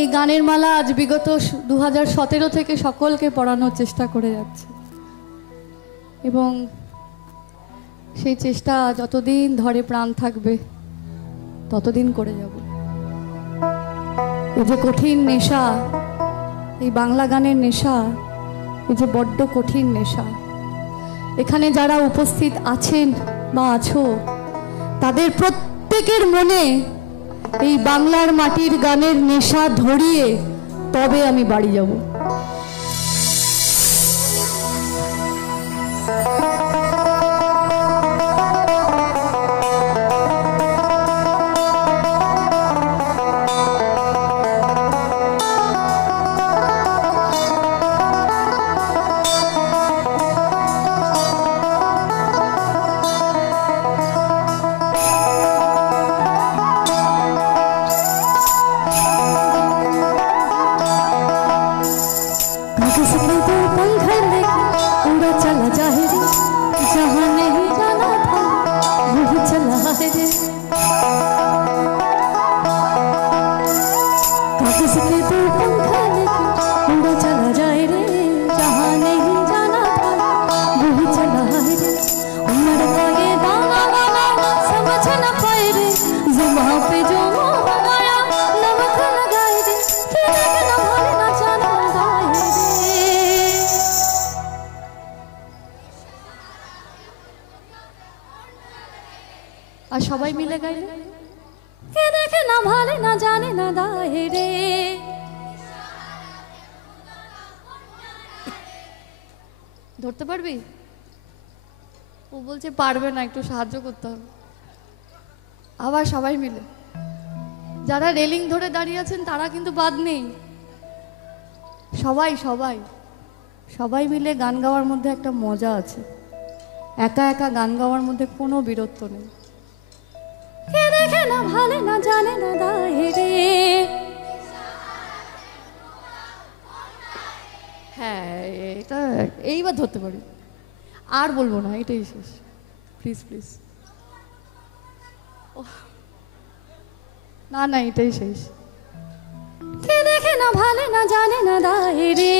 এই গানের মালা আজ বিগত 2017 থেকে সকলকে পড়ানোর চেষ্টা করে যাচ্ছে এবং সেই চেষ্টা যতদিন ধরে প্রাণ থাকবে ততদিন করে যাব এই যে কঠিন নেশা এই বাংলা গানের নেশা এই যে বড্ড কঠিন নেশা এখানে যারা উপস্থিত আছেন বা আছো তাদের প্রত্যেকের মনে এই বাংলার মাটির গানের নেশা ধরিয়ে তবে আমি বাড়ি যাব আর সবাই মিলে গাইলে কে দেখে না ভালে না জানে না দাহে রে ধরতে পারবি ও বলছে পারবে না একটু সাহায্য করতে হবে আবার সবাই মিলে যারা রেলিং ধরে দাঁড়িয়ে আছেন তারা কিন্তু বাদ নেই সবাই সবাই সবাই মিলে গান গাওয়ার মধ্যে একটা মজা আছে একা একা গান গাওয়ার মধ্যে কোনো বীরত্ব নেই কে দেখে না ভালে না জানে না দাহে রে হ্যাঁ এটা এইবার ধরতে পারি আর বলবো না এটাই শেষ প্লিজ প্লিজ না না এটাই শেষ কে দেখে না ভালে না জানে না দাহে রে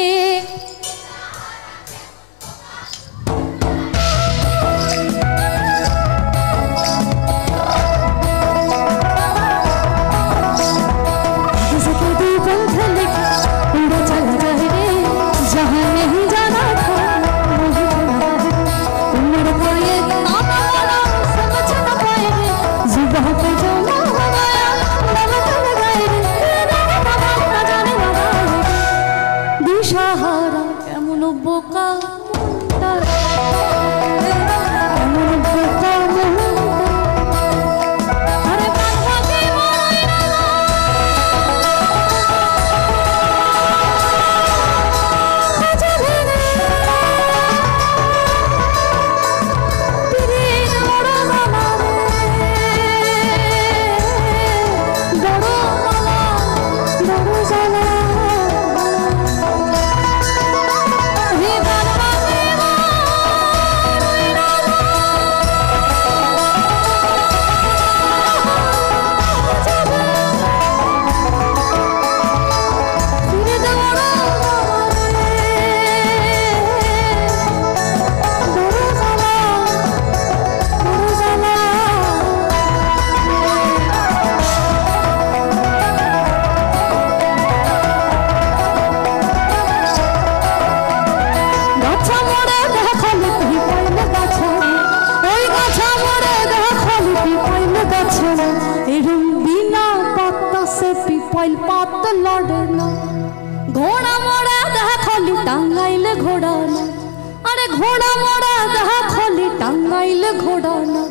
ঘোড়া মোড়া যাহা খলি টাঙ্গাইলে ঘোড়া না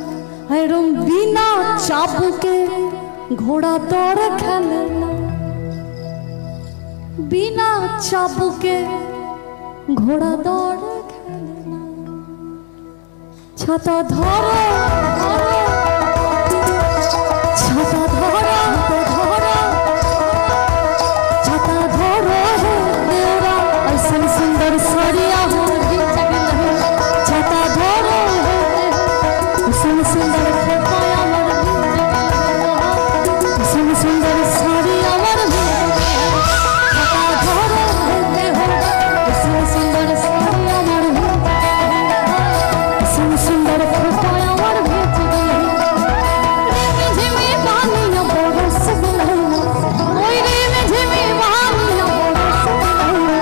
এরম বিনা চাবুকে ঘোড়া দৌড়ে খেলে না বিনা চাবুকে ঘোড়া দৌড়ে খেলে না ছাতা ধরো ছাতা ধরো ধরো ছাতা ধরো देवरा ऐसा सुंदर सरिया हो छाता धरो ऐसा सुंदर खोपाया मर ऐसा सुंदर सरिया मर छाता धरो ऐसा सुंदर सरिया मर ऐसा सुंदर खोपाया मर झिमी पानिया बरस गलैना ओई रे में झिमी पानिया बरस गलैना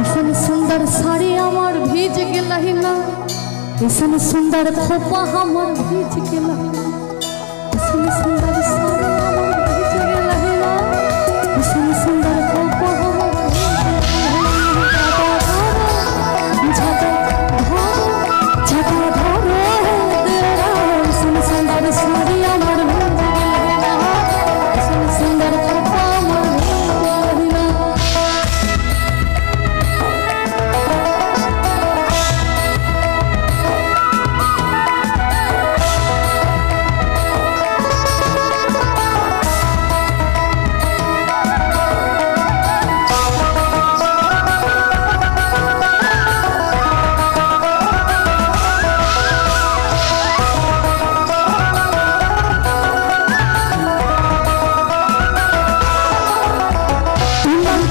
ऐसा सुंदर साड़ी আমার ভিজ গেলহি না ऐसा सुंदर खोपा हमर भीज गलहि ना ऐसा सुंदर साड़ी हमर भीज गलहि ना ऐसा सुंदर खोपा हमर छाता धरो छाता धरो देवरा ऐसा सुंदर साड़ी हमर भीज गलहि ना ऐसा सुंदर खोपा हमर भीज गलहि ना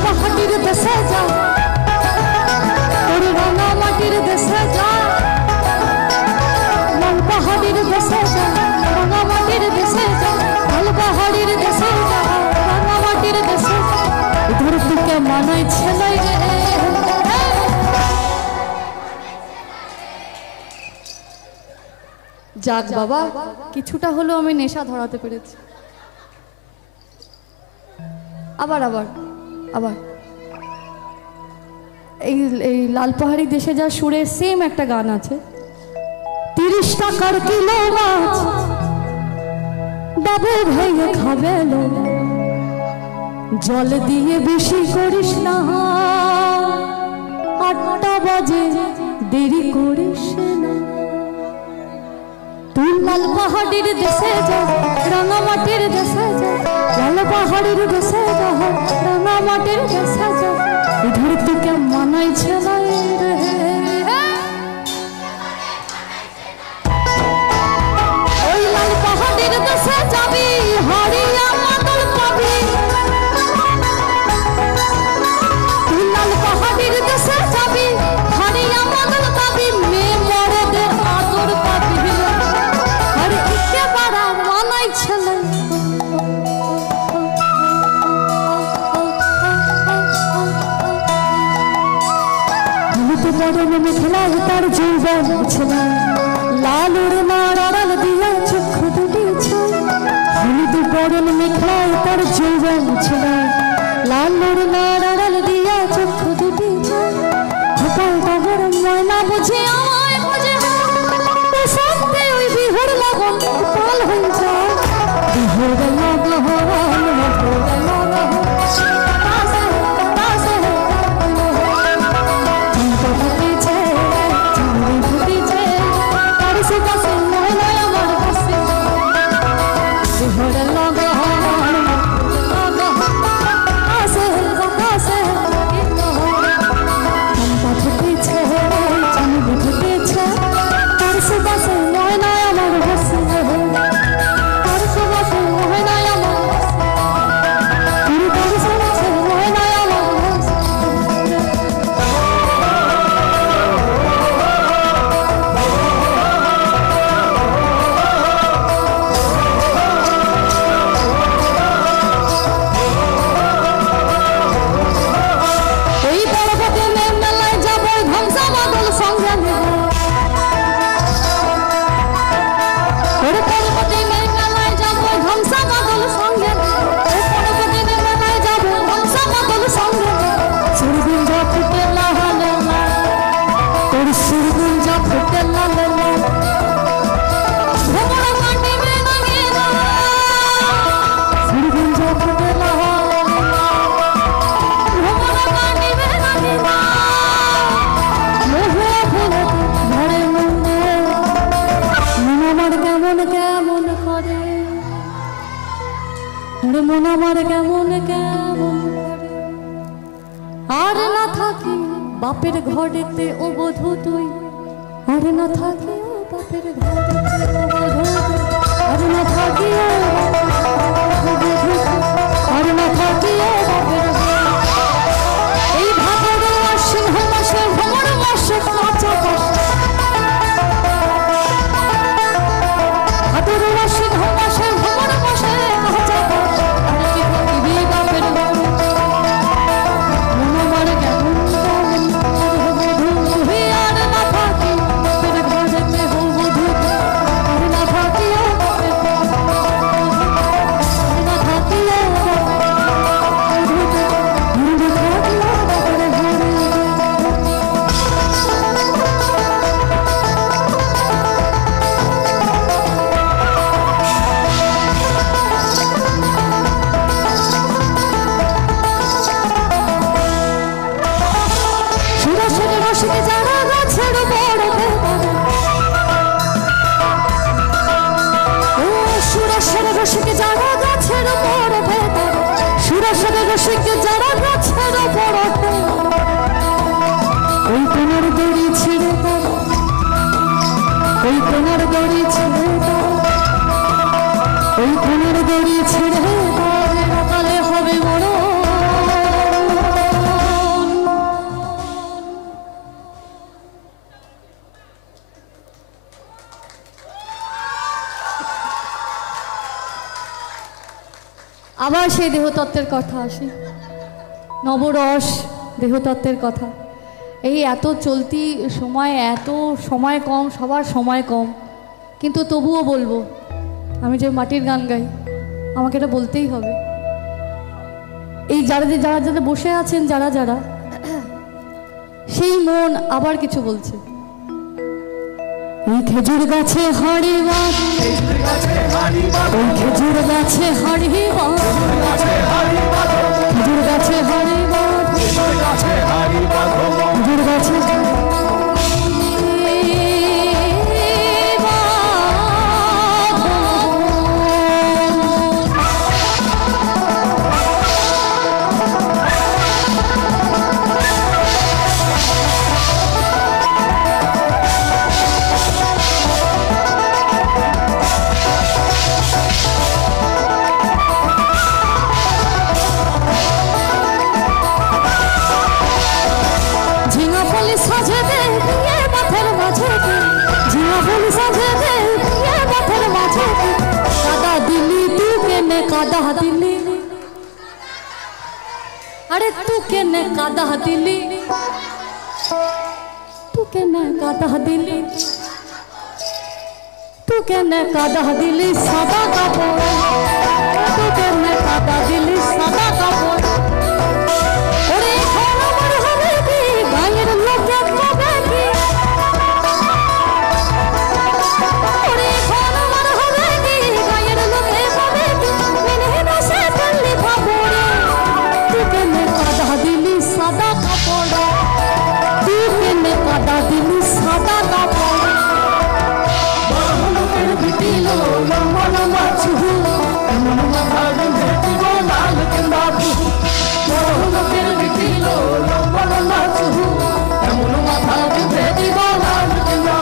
পাহাড়ির দেশে যা ওরে রাঙা মাটির দেশে যা লাল পাহাড়ির দেশে যা রাঙা মাটির দেশে যা লাল পাহাড়ির দেশে যা রাঙা মাটির দেশে যা ধরতুকে মানাই ছেলে যাক বাবা কিছুটা হলো আমি নেশা ধরাতে পেরেছি আবার আবার আবার এই লাল পাহাড়ি দেশে যা সুরে সেম একটা গান আছে 30 টাকার কিলো মাছ বাবু ভাইয়া খাবে লো জল দিয়ে বেশি করিস না 8টা বাজে দেরি করিস না তুই লাল পাহাড়ির দেশে যা রাঙা মাটির দেশে যা লাল পাহাড়ির দেশে যা রাঙা মাটির দেশে যা ধরতে কে মানাই ছেলে রে ওই লাল পাহাড়ির দেশে যাবি হরিয়া মাদল পাবি তুই লাল পাহাড়ির দেশে যাবি হরিয়া মাদল পাবি মেয়ে মরদের আদর পাবি আর ইকে বড় মানাই ছেলে বড়ন মেখলায় তার যৌবন ছেলে লালুর নাড়াল দিয়া চক্ষু দুটি হলুদ বড়ন মেখলায় তার যৌবন ছেলে লালুর নাড়াল দিয়া চক্ষু দুটি গোপাল টগর ময়না বুঝে আমায় বুঝে সত্যি ওই বিহুর লগন পাল হয়ে যায় বিহুর লগন আরে মন আমার কেমন কেমন আর না থাকি বাপের ঘরেতে ও বধূ তুই আর না থাকি ও বাপের ঘরেতে ও বধূ আর না থাকি ও বধূ আর না থাকি ও বাপের এই ভাদর আশ্বিন মাসে ভ্রমণ মাসে কাঁচা ভাদর আশ্বিন মাসে ভ্রমণ মাসে কাঁচা আর কি থাকিবি বাপের মন আমার কেমন বধূ তুই আর না থাকি বাপের ঘরেতে ও বধূ আর না থাকি ও বাপের না থাকি ও যারা গাছের বড় ও সুরেশ্বর রসিক যারা গাছের বড় ভেতর সুরেশ্বর রসিক যারা গাছের বড় ওই কোনার দড়ি ছিঁড়ে ওই কোনার দড়ি ছিঁড়ে ওই কোনার দড়ি ছিঁড়ে কালে হবে বড় আবার সেই দেহতত্ত্বের কথা আসে নবরস দেহতত্ত্বের কথা এই এত চলতি সময় এত সময় কম সবার সময় কম কিন্তু তবুও বলবো আমি যে মাটির গান গাই আমাকে এটা বলতেই হবে এই যারা যারা যারা বসে আছেন যারা যারা সেই মন আবার কিছু বলছে এই খেজুর গাছে হাড়ি বাঁধ ওই খেজুর গাছে হাড়ি বাঁধ খেজুর গাছে হাড়ি বাঁধ খেজুর গাছে अरे तू केने कादा दिली तू केने कादा दिली तू केने कादा दिली सादा कापड़ तू केने कादा दिली सादा कापड़ ओरे खाना मर হবে কি গায়ের লোকে কবে কি ওরে খানা মর হবে কি গায়ের লোকে কবে কি মেনে বসে পল্লি খবরে तू केने कादा दिली सादा कापड़ तू केने कादा दिली सादा कापड़ बरहलुकेर बिटिलो लम्बा लम्बा चुहु एमन माथा बेंधे दिबो लाल केंदा चुहु बरहलुकेर बिटिलो लम्बा लम्बा चुहु एमन माथा बेंधे दिबो लाल केंदा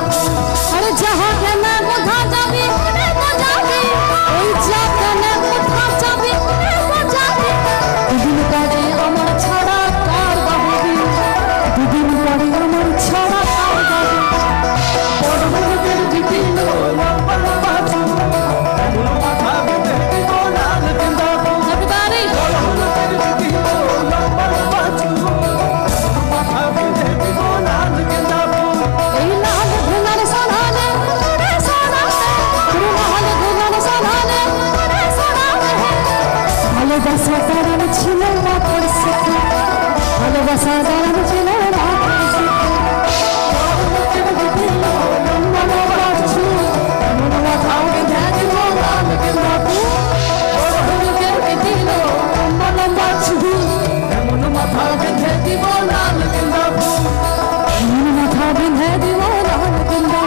अरे जहाँ केने कोथा जाबी कोने जाबी ओई जा केने कोथा जाबी कोने जाबी দুদিন পরে আমার ছাড়া কার বাবি দুদিন পরে আমার ছাড়া কার বাবি বড়দের দিদিল লম্বা লম্বা চুল এমন মাথা বেঁধে দিব লাল কেন্দা একবারে বড়দের দিদিল লম্বা লম্বা চুল মাথা বেঁধে দিব লাল কেন্দা এই লাল ঘুনার সালানে রে সালানে লাল ঘুনার সালানে রে সালানে ভালোবাসা তার ছিল না পরিস্থিতি ভালোবাসা তার ছিল না পরিস্থিতি লম্বা লম্বা চুল এমন মাথা বেঁধে দিব লাল কেন্দা বড়দের দিদিল লম্বা লম্বা চুল এমন মাথা বেঁধে দিব লাল কেন্দা এমন মাথা বেঁধে দিব লাল কেন্দা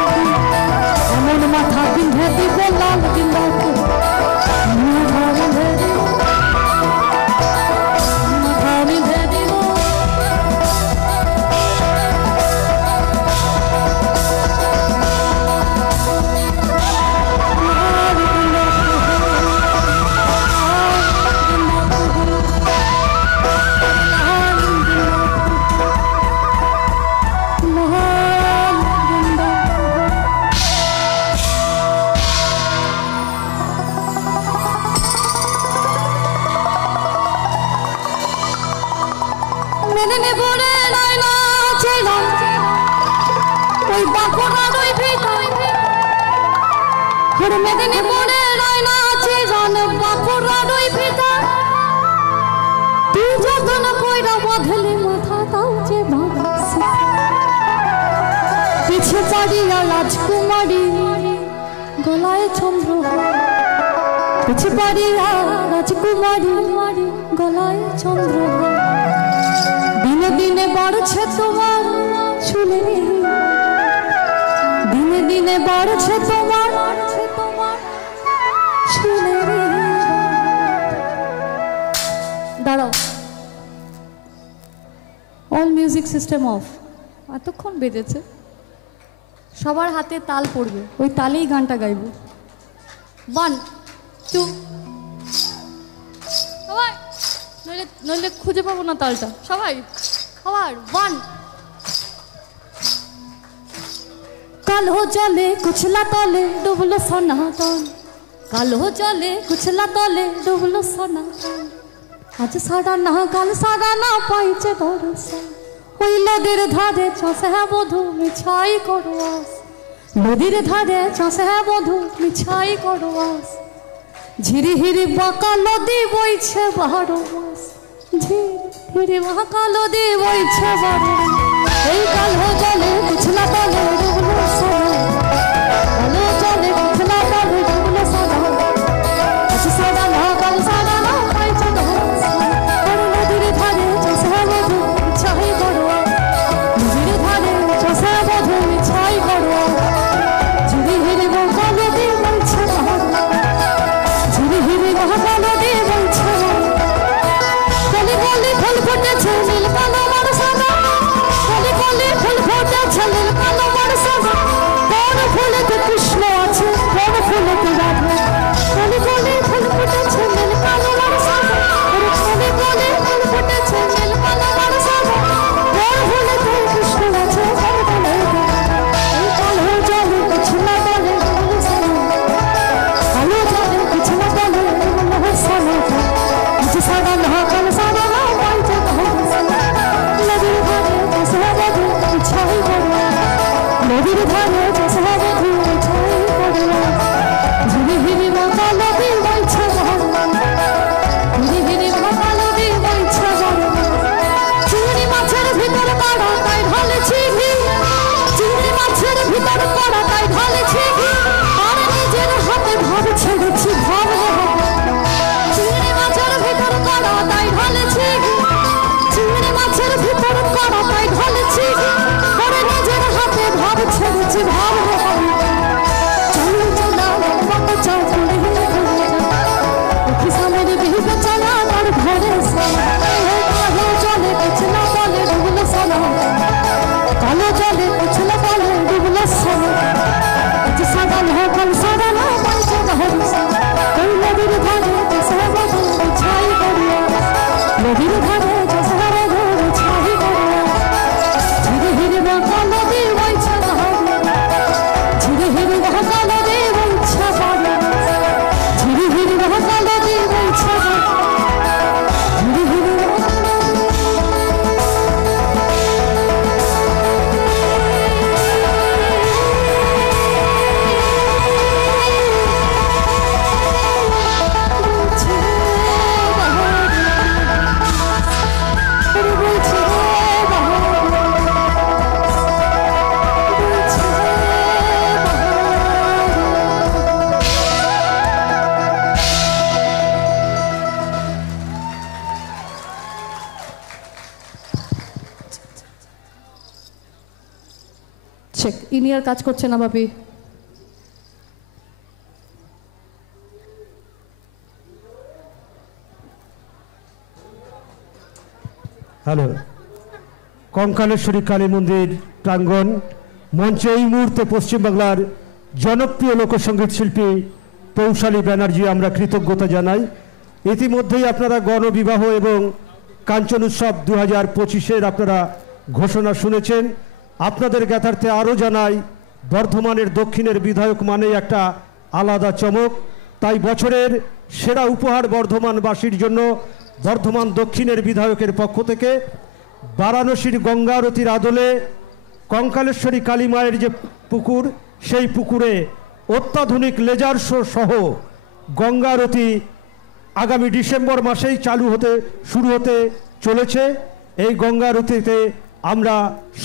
এমন মাথা বেঁধে দিব লাল কেন্দা এমন মাথা বেঁধে দিব ওরে মেদিনীপুরে রায়না আছে জান বাঁকুড়া দুই ভিটা তুই যতন কইরা বাঁধলে মাথা তাও যে ভাঙছে পিছে পাড়িয়া রাজকুমারী গলায় চন্দ্রহার পিছে পাড়িয়া রাজকুমারী গলায় চন্দ্রহার দিনে দিনে বাড়ছে তোমার চুলে দিনে দিনে বাড়ছে তোমার চুলে দাঁড়াও অল মিউজিক সিস্টেম অফ এতক্ষণ বেজেছে সবার হাতে তাল পড়বে ওই তালেই গানটা গাইব 1 2 সবাই নইলে খুঁজে পাবো না তালটা সবাই আবার 1 কালো জলে কুচলা তলে ডুবলো সনাতন কালো জলে কুচলা তলে ডুবলো সনাতন আজ সারা না কাল সারা না পাইছে দর্শন ওই নদীর ধারে চষে বধূ মিছাই করোয়াস নদীর ধারে চষে বধূ মিছাই করোয়াস ঝিরি হিরি বাঁকা নদী বইছে 12 মাস ঝিরি হিরি বাঁকা নদী বইছে 12 এই কালো জলে কুচলা তলে ডুবলো সোনা কালো জলে কুচলা তলে ডুবলো সোনা আজ সারা না কাল সারা না পাইছে দর্শন ওই নদীর ধারে চষে বধূ মিছাই করোয়াস নদীর ধারে চষে বধূ মিছাই করোয়াস ঝিরি হিরি বাঁকা নদী বইছে 12 ঝিরি হিরি বাঁকা নদী বইছে কলি কলি ফুল ফুটেছে নীল কালো মার সাদা কলি কলি ফুল ফুটেছে নীল কালো মার সাদা কোন ফুলেতে কৃষ্ণ আছে কোন ফুলেতে রাধা কলি কলি ফুল ফুটেছে নীল কালো মার সাদা কলি কলি ফুল ফুটেছে নীল কালো মার সাদা কোন ফুলেতে কৃষ্ণ আছে কোন ফুলেতে এই কালো জলে কুচলা তলে ডুবলো সোনা কালো জলে কুচলা তলে ডুবলো সোনা আজ সারা না কাল সারা না পাইছে দর্শন নদীর ধারে চষে বধূ মিছাই করোয়াস নদীর ধারে চষে বধূ মিছাই করোয়াস ঝিরি হিরি বাঁকা নদী বইছে 12 ঝিরি হিরি বাঁকা নদী বইছে 12 চিংড়ি মাছের ভিতর কাড়া তাই ঢালেছি ঘি চিংড়ি মাছের ভিতর কাড়া তাই ঢালেছি ঘি আর নিজের হাতে ভাব ছেড়েছি ভাব চিংড়ি মাছের ভিতর কাড়া তাই ঢালেছি ঘি চিংড়ি মাছের ভিতর কাড়া তাই ঢালেছি ঘি আর নিজের হাতে ভাব ছেড়েছি ভাব চলো চলা লম্বা চাও চলে দেখি সামনে বিহিত চলা তার ঘরে কালো জলে কুচলা তলে ডুবলো সোনা কালো জলে কুচলা তলে ডুবলো সোনা আজ সাদা না কাল সাদা না পাইছে দর্শন ওই নদীর ধারে চষে বধূ মিছাই করোয়াস নদীর ধারে চষে বধূ মিছাই করোয়াস ঝিরি হিরি বাঁকা নদী বইছে 12 ঝিরি হিরি বাঁকা নদী বইছে 12 ঝিরি হিরি বাঁকা নদী বইছে 12 ঝিরি হিরি বাঁকা চেক ইনি আর কাজ করছে না বাপি হ্যালো কঙ্কালেশ্বরী কালী মন্দির প্রাঙ্গণ মঞ্চে এই মুহূর্তে পশ্চিমবাংলার জনপ্রিয় লোকসঙ্গীত শিল্পী পৌশালী ব্যানার্জি আমরা কৃতজ্ঞতা জানাই ইতিমধ্যেই আপনারা গণবিবাহ এবং কাঞ্চন উৎসব 2025-এর আপনারা ঘোষণা শুনেছেন আপনাদের জ্ঞাতার্থে আরও জানাই বর্ধমানের দক্ষিণের বিধায়ক মানেই একটা আলাদা চমক তাই বছরের সেরা উপহার বর্ধমানবাসীর জন্য বর্ধমান দক্ষিণের বিধায়কের পক্ষ থেকে বারাণসীর গঙ্গা আরতির আদলে কঙ্কালেশ্বরী কালী মায়ের যে পুকুর সেই পুকুরে অত্যাধুনিক লেজার শো সহ গঙ্গা আরতি আগামী ডিসেম্বর মাসেই শুরু হতে চলেছে। এই গঙ্গা আরতিতে আমরা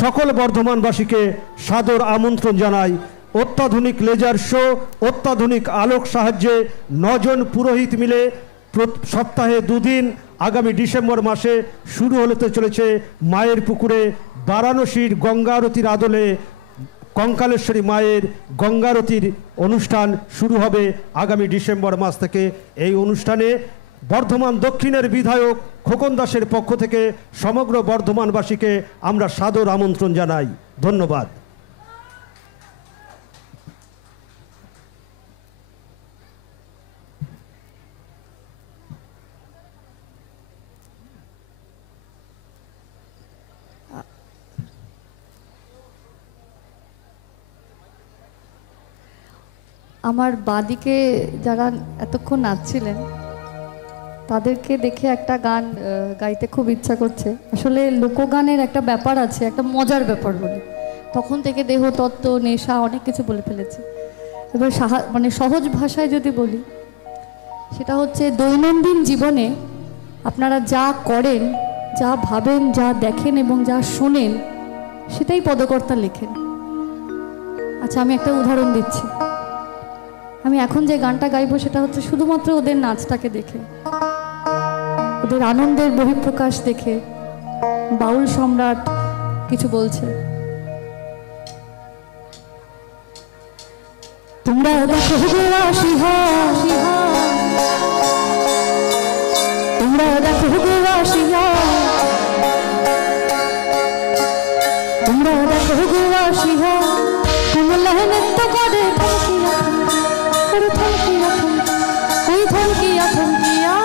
সকল বর্ধমানবাসীকে সাদর আমন্ত্রণ জানাই। অত্যাধুনিক লেজার শো, অত্যাধুনিক আলোক সাহায্যে 9 জন পুরোহিত মিলে সপ্তাহে 2 দিন আগামী ডিসেম্বর মাসে শুরু হতে চলেছে মায়ের পুকুরে বারাণসীর গঙ্গা আরতির আদলে কঙ্কালেশ্বরী মায়ের গঙ্গারতির অনুষ্ঠান শুরু হবে আগামী ডিসেম্বর মাস থেকে। এই অনুষ্ঠানে বর্ধমান দক্ষিণের বিধায়ক খোকন দাসের পক্ষ থেকে সমগ্র বর্ধমানবাসীকে আমরা সাদর আমন্ত্রণ জানাই। ধন্যবাদ। আমার বাঁদিকে যারা এতক্ষণ নাচছিলেন তাদেরকে দেখে একটা গান গাইতে খুব ইচ্ছা করছে। আসলে লোকগানের একটা ব্যাপার আছে, একটা মজার ব্যাপার বলে, তখন থেকে দেহতত্ত্ব, নেশা অনেক কিছু বলে ফেলেছে। এবার মানে সহজ ভাষায় যদি বলি, সেটা হচ্ছে দৈনন্দিন জীবনে আপনারা যা করেন, যা ভাবেন, যা দেখেন এবং যা শোনেন, সেটাই পদকর্তা লেখেন। আচ্ছা, আমি একটা উদাহরণ দিচ্ছি। আমি এখন যে গানটা গাইবো সেটা হচ্ছে শুধুমাত্র ওদের নাচটাকে দেখে, ওদের আনন্দের বহিঃপ্রকাশ দেখে বাউল সম্রাট কিছু বলছে। তোমরা দেখো গো আসিহা, তোমরা দেখো গো আসিহা, তোমরা দেখো গো আসিহা, কমলা নৃত্য করে থমকিয়া, ওই থমকিয়া থমকিয়া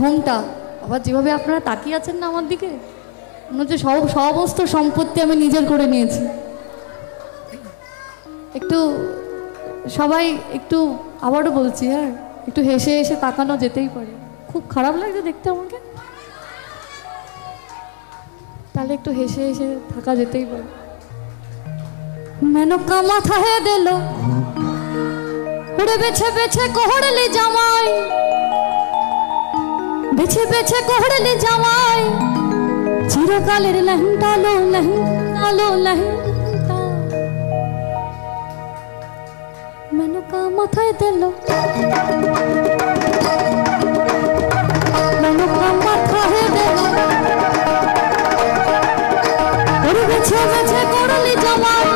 ঘুমটা। আবার যেভাবে আপনারা তাকিয়ে আছেন না আমার দিকে, মনে হচ্ছে সমস্ত সম্পত্তি আমি নিজের করে নিয়েছি। একটু সবাই একটু, আবারও বলছি, হ্যাঁ, একটু হেসে হেসে তাকানো যেতেই পারে। খুব খারাপ লাগছে দেখতে আমাকে? তাহলে একটু হেসে হেসে থাকা যেতেই পারে। মেনকা মাথায় দিল উড়ে বেছে বেছে কোহড়লি জামাই, বেছে বেছে কোহড়লি জামাই, চিরকালের লেহেঙ্গা লো লেহেঙ্গা লো লেহেঙ্গা। মেনকা মাথায় দিল মেনকা মাথায় দিল উড়ে বেছে বেছে কোহড়লি জামাই,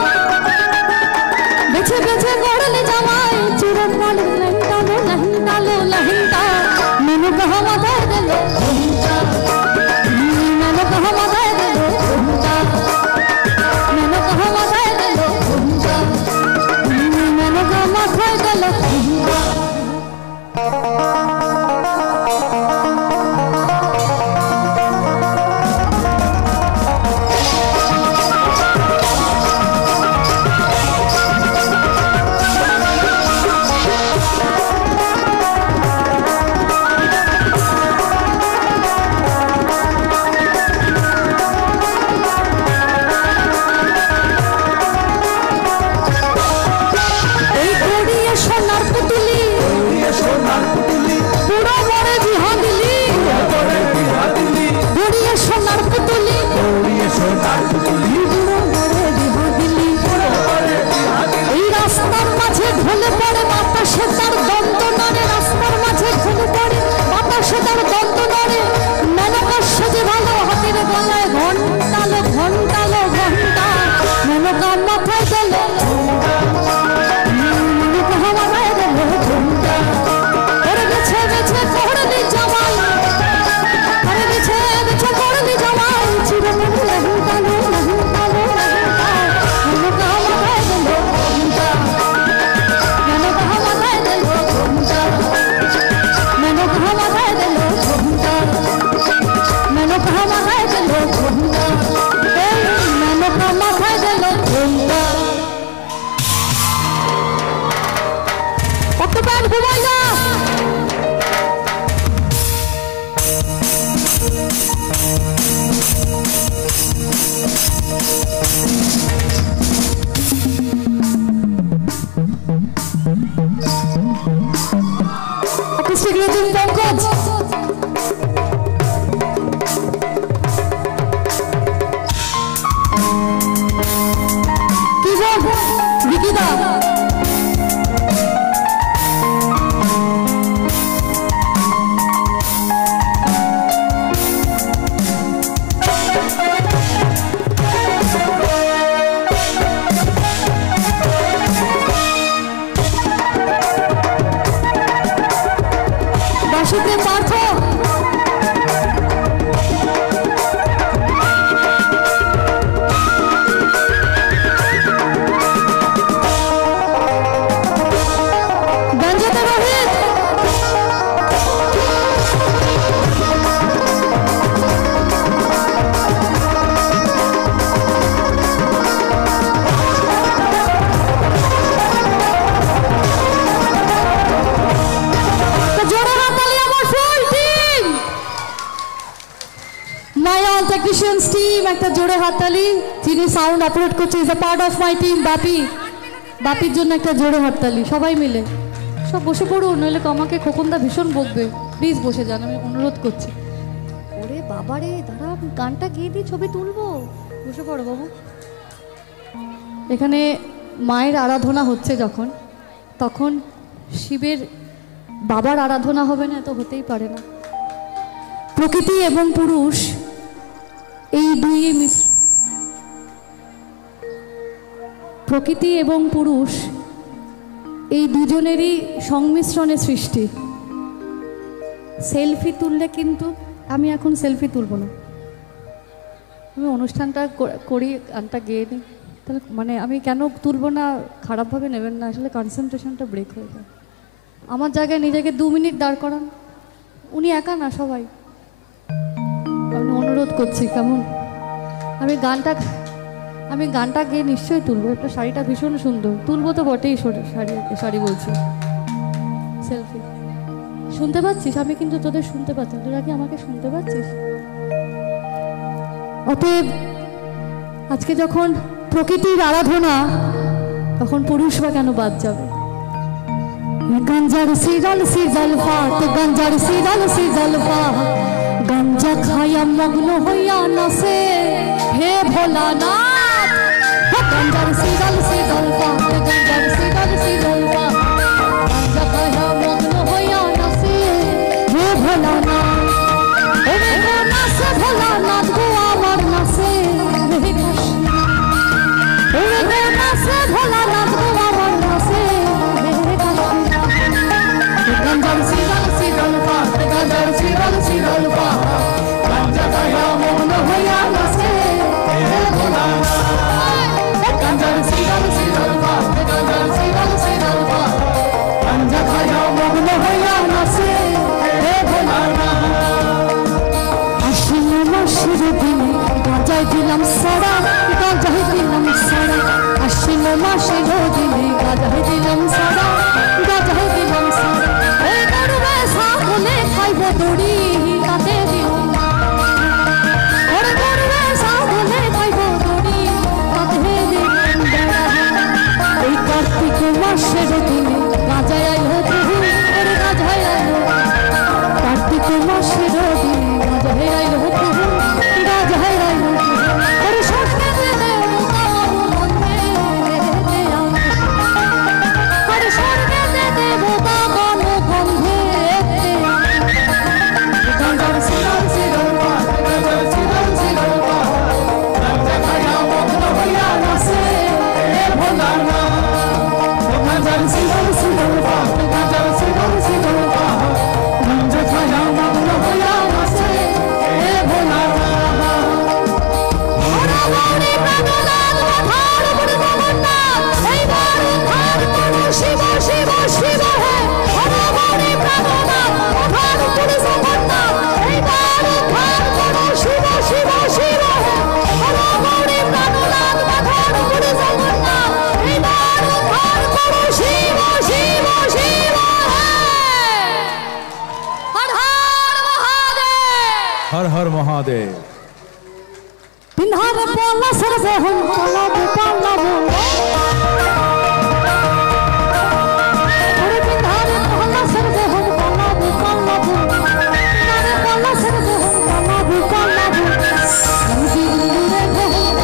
বেছে বেছে কোহড়লি জামাই, চিরকালের লেহেঙ্গা লো লেহেঙ্গা লো লেহেঙ্গা। মেনকা মাথায় দিল টেকনিশিয়ানস টিম একটা জোরে হাততালি। যিনি সাউন্ড অপারেট করছে is a part of my team Bapi. বাপির জন্য একটা জোরে হাততালি সবাই মিলে। সব বসে পড়ুন, নইলে আমাকে খোকনদা ভীষণ বকবে। প্লিজ বসে যান, আমি অনুরোধ করছি। ওরে বাবারে, দাঁড়া গানটা গিয়ে দিই, ছবি তুলবো। বসে পড়ো বাবু। এখানে মায়ের আরাধনা হচ্ছে যখন, তখন শিবের বাবার আরাধনা হবে না? তো হতেই পারে না। প্রকৃতি এবং পুরুষ এই দুই প্রকৃতি এবং পুরুষ এই দুজনেরই সংমিশ্রণে সৃষ্টি। সেলফি তুললে কিন্তু আমি এখন সেলফি তুলবো না, আমি অনুষ্ঠানটা করি, গানটা গেয়ে নিই। তাহলে মানে আমি কেন তুলবো না খারাপভাবে নেবেন না, আসলে কনসেন্ট্রেশনটা ব্রেক হয়ে যায়। আমার জায়গায় নিজেকে 2 মিনিট দাঁড় করান। উনি একা না, সবাই। আমি অনুরোধ করছি, কেমন? আমি গানটা গিয়ে নিশ্চয়ই তুলবো। একটা শাড়িটা ভীষণ সুন্দর, তুলবো তো বটেই। শাড়ি বলছি, সেলফি শুনতে পাচ্ছিস? আমি কিন্তু তোদের শুনতে পাচ্ছি, তোরা কি আমাকে শুনতে পাচ্ছিস? অতএব আজকে যখন প্রকৃতির আরাধনা, তখন পুরুষ বা কেন বাদ যাবে? গঞ্জার সিজল সিজল ফাট, গঞ্জার সিজল সিজল ফাট, গঞ্জা খায়া মগ্ন হইয়া নাচে হে ভোলানাথ। গঞ্জার সিজল সিজল ফাট, গঞ্জার সিজল সিজল ফাট, গঞ্জা খায়া মগ্ন হইয়া নাচে হে ভোলানাথ। ওরে গো নাচে ভোলানাথ গো আমার নাচে হে কৃষ্ণ। ওরে গো নাচে ভোলানাথ গো আমার নাচে হে কৃষ্ণ। গঞ্জার সিজল সিজল ফাট, গঞ্জার সিজল সিজল ফাট, গঞ্জা খায়া মগ্ন হইয়া নাচে হে ভোলানাথ। গঞ্জার সিজল সিজল ফাট, গঞ্জার সিজল সিজল ফাট, গঞ্জা খায়া মগ্ন হইয়া নাচে হে ভোলানাথ। আশ্বিন মাসের দিনে গাঁজায় দিলাম সারা, গাঁজায় দিলাম সারা। আশ্বিন মাসের দিনে গাঁজায় দিলাম সারা, গাঁজায় দিলাম সারা। ওই গরুবে ছাগলে খাইব দড়ি, তাতে দিলাম না। ওরে গরুবে ছাগলে খাইব দড়ি, তাতে দিলাম বেড়া। এই কার্তিক মাসের দিনে গাঁজায় আইলো প্রভু, ওরে গাঁজায় আইলো। কার্তিক মাসের দিনে গাঁজায় আইলো প্রভু, গাঁজায় আইলো। ওরে সঙ্গে দেবে ওরে সঙ্গে দেবে বাগান গন্ধে। গঞ্জার সিজল সিজল ফাট, গঞ্জার সিজল সিজল ফাট, গঞ্জা খায়া মগ্ন হইয়া নাচে হে ভোলানাথ। গঞ্জার সিজল সিজল ফাট, গঞ্জার সিজল সিজল ফাট, গঞ্জা খায়া মগ্ন হইয়া নাচে হে ভোলানাথ। হরমণি প্রাণনাথ মাথার উপরে জগন্নাথ, এইবার উদ্ধার করো শিব শিব শিব হে। হরমণি প্রাণনাথ মাথার উপরে জগন্নাথ, এইবার উদ্ধার করো শিব শিব শিব হে। হরমণি প্রাণনাথ মাথার উপরে জগন্নাথ, এইবার উদ্ধার করো শিব শিব শিব হে। হর হর মহাদেব। হর হর মহাদেব। পিন্ধার পলা সরবে হম পালাবো পালাবো। ওরে পিন্ধার পলা সরবে হম পালাবো পালাবো। পিন্ধার পলা সরবে হম পালাবো পালাবো। ইন্দুরে ভোল,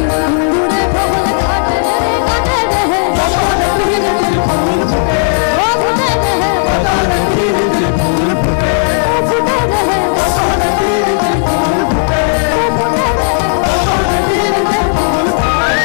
ইন্দুরে ভোল ঘাটে রে ঘাটে রে। ভগবান পীরে ফুল ফুটে, ও ফুটে রে। ভগবান পীরে ফুল ফুটে, ও ফুটে রে। ভগবান পীরে ফুল ফুটে, ও ফুটে রে। ভগবান পীরে ফুল ফুটে,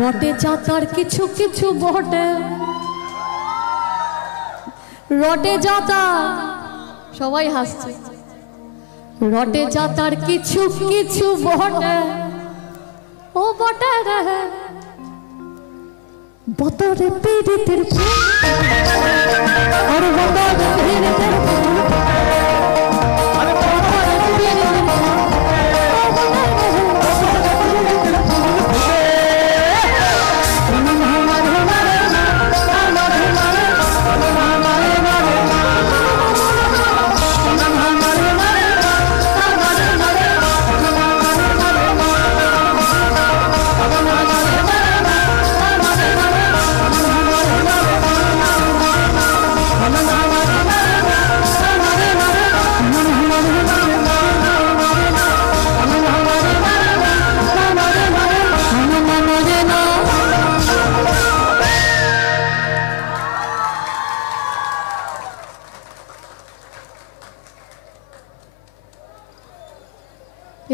রটে যাতার কিছু কিছু বটে, রটে যাতা, সবাই হাসছে। রটে যাতার কিছু কিছু বটে, ও বটে রে বতরে পীড়িতের আর বতরে পীড়িতের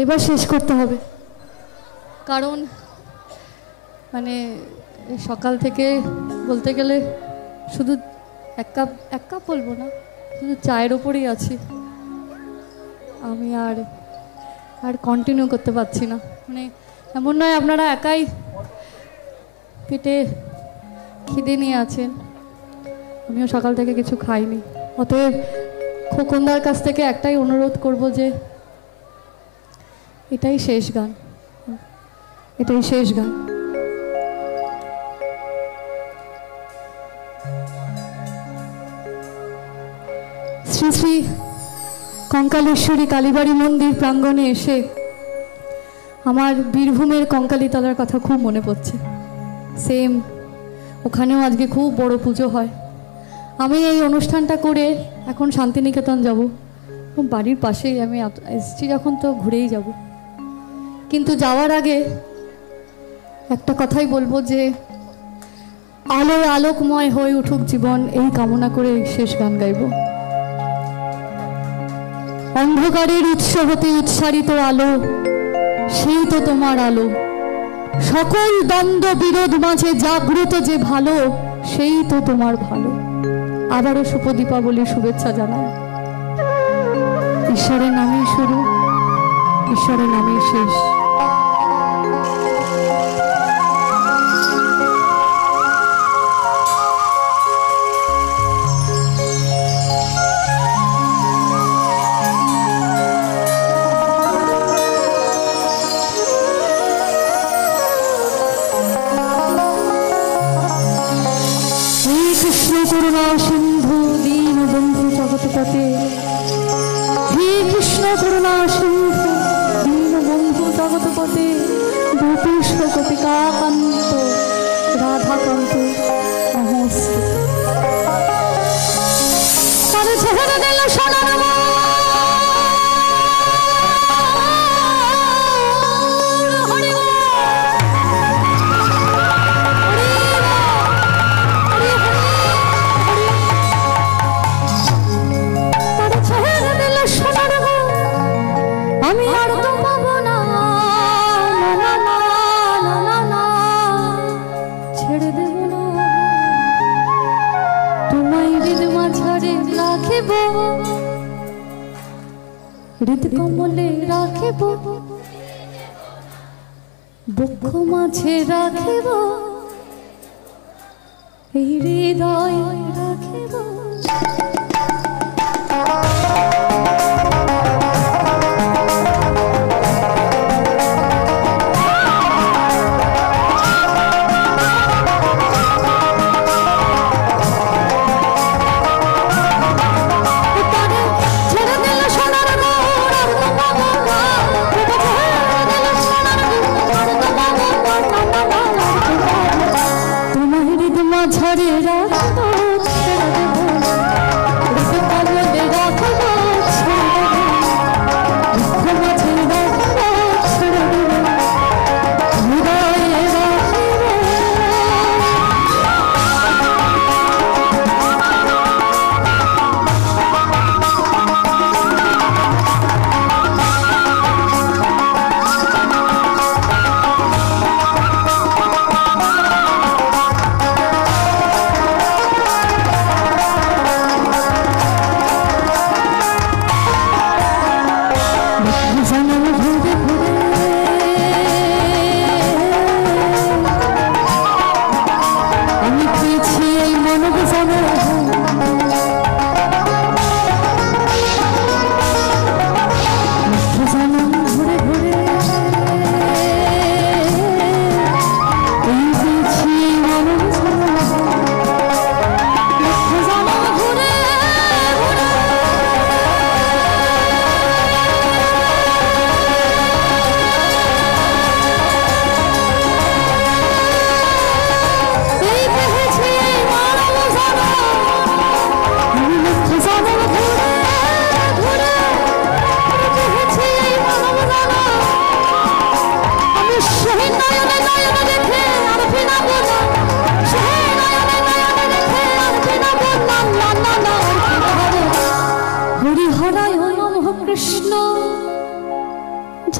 এবার শেষ করতে হবে, কারণ মানে সকাল থেকে বলতে গেলে শুধু এক কাপ বলবো না, শুধু চায়ের ওপরেই আছি আমি, আর কন্টিনিউ করতে পারছি না। মানে এমন নয় আপনারা একাই পেটে খিদে নিয়ে আছেন, আমিও সকাল থেকে কিছু খাইনি। অতএব খোকনদার কাছ থেকে একটাই অনুরোধ করব যে এটাই শেষ গান, এটাই শেষ গান। শ্রী শ্রী কঙ্কালেশ্বরী কালীবাড়ি মন্দির প্রাঙ্গণে এসে আমার বীরভূমের কঙ্কালীতলার কথা খুব মনে পড়ছে। সেম ওখানেও আজকে খুব বড় পুজো হয়। আমি এই অনুষ্ঠানটা করে এখন শান্তিনিকেতন যাব, বাড়ির পাশেই আমি এসছি যখন তো ঘুরেই যাব। কিন্তু যাওয়ার আগে একটা কথাই বলবো যে আলোয় আলোকময় হয়ে উঠুক জীবন, এই কামনা করে শেষ গান গাইব। অন্ধকারের উৎস হতে উৎসারিত আলো, সেই তো তোমার আলো। সকল দ্বন্দ্ব বিরোধ মাঝে জাগ্রত যে ভালো, সেই তো তোমার ভালো। আবারও শুভ দীপাবলির শুভেচ্ছা জানাই। ঈশ্বরের নামেই শুরু, ঈশ্বরের নামেই শেষ। করুণা সিন্ধু দীন বন্ধু জগৎপতে, হে কৃষ্ণ করুণা সিন্ধু দীন বন্ধু জগৎপতে, গোপীশ গোপিকাকান্ত রাধাকান্ত নমস্তে। তারে ছেড়ে দিল সোনার আমি আর তো পাবো না, ছেড়ে দেব না তোমায়, হৃদ মাঝারে রাখিব, হৃদ কমলে রাখিব, বক্ষ মাঝে রাখিব, এই হৃদয় রাখিব। ঝরে রাখবো, ছেড়ে দেব না।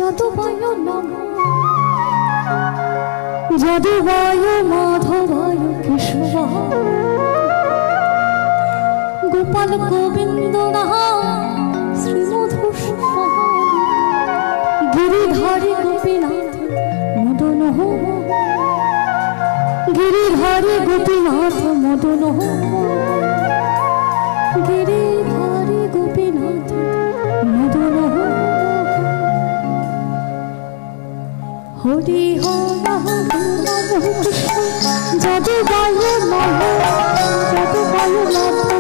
যাদবায় নমঃ যাদবায় মাধবায় কেশবায় গোপাল গোবিন্দ শ্রীমধুসূদন গিরিধারী গোপীনাথ মদন গিরিধারী গোপীনাথ মদন গিরিধারী গোপীনাথ মদন হরি হরি কৃষ্ণ যাদবায় নমঃ যাদবায় নমঃ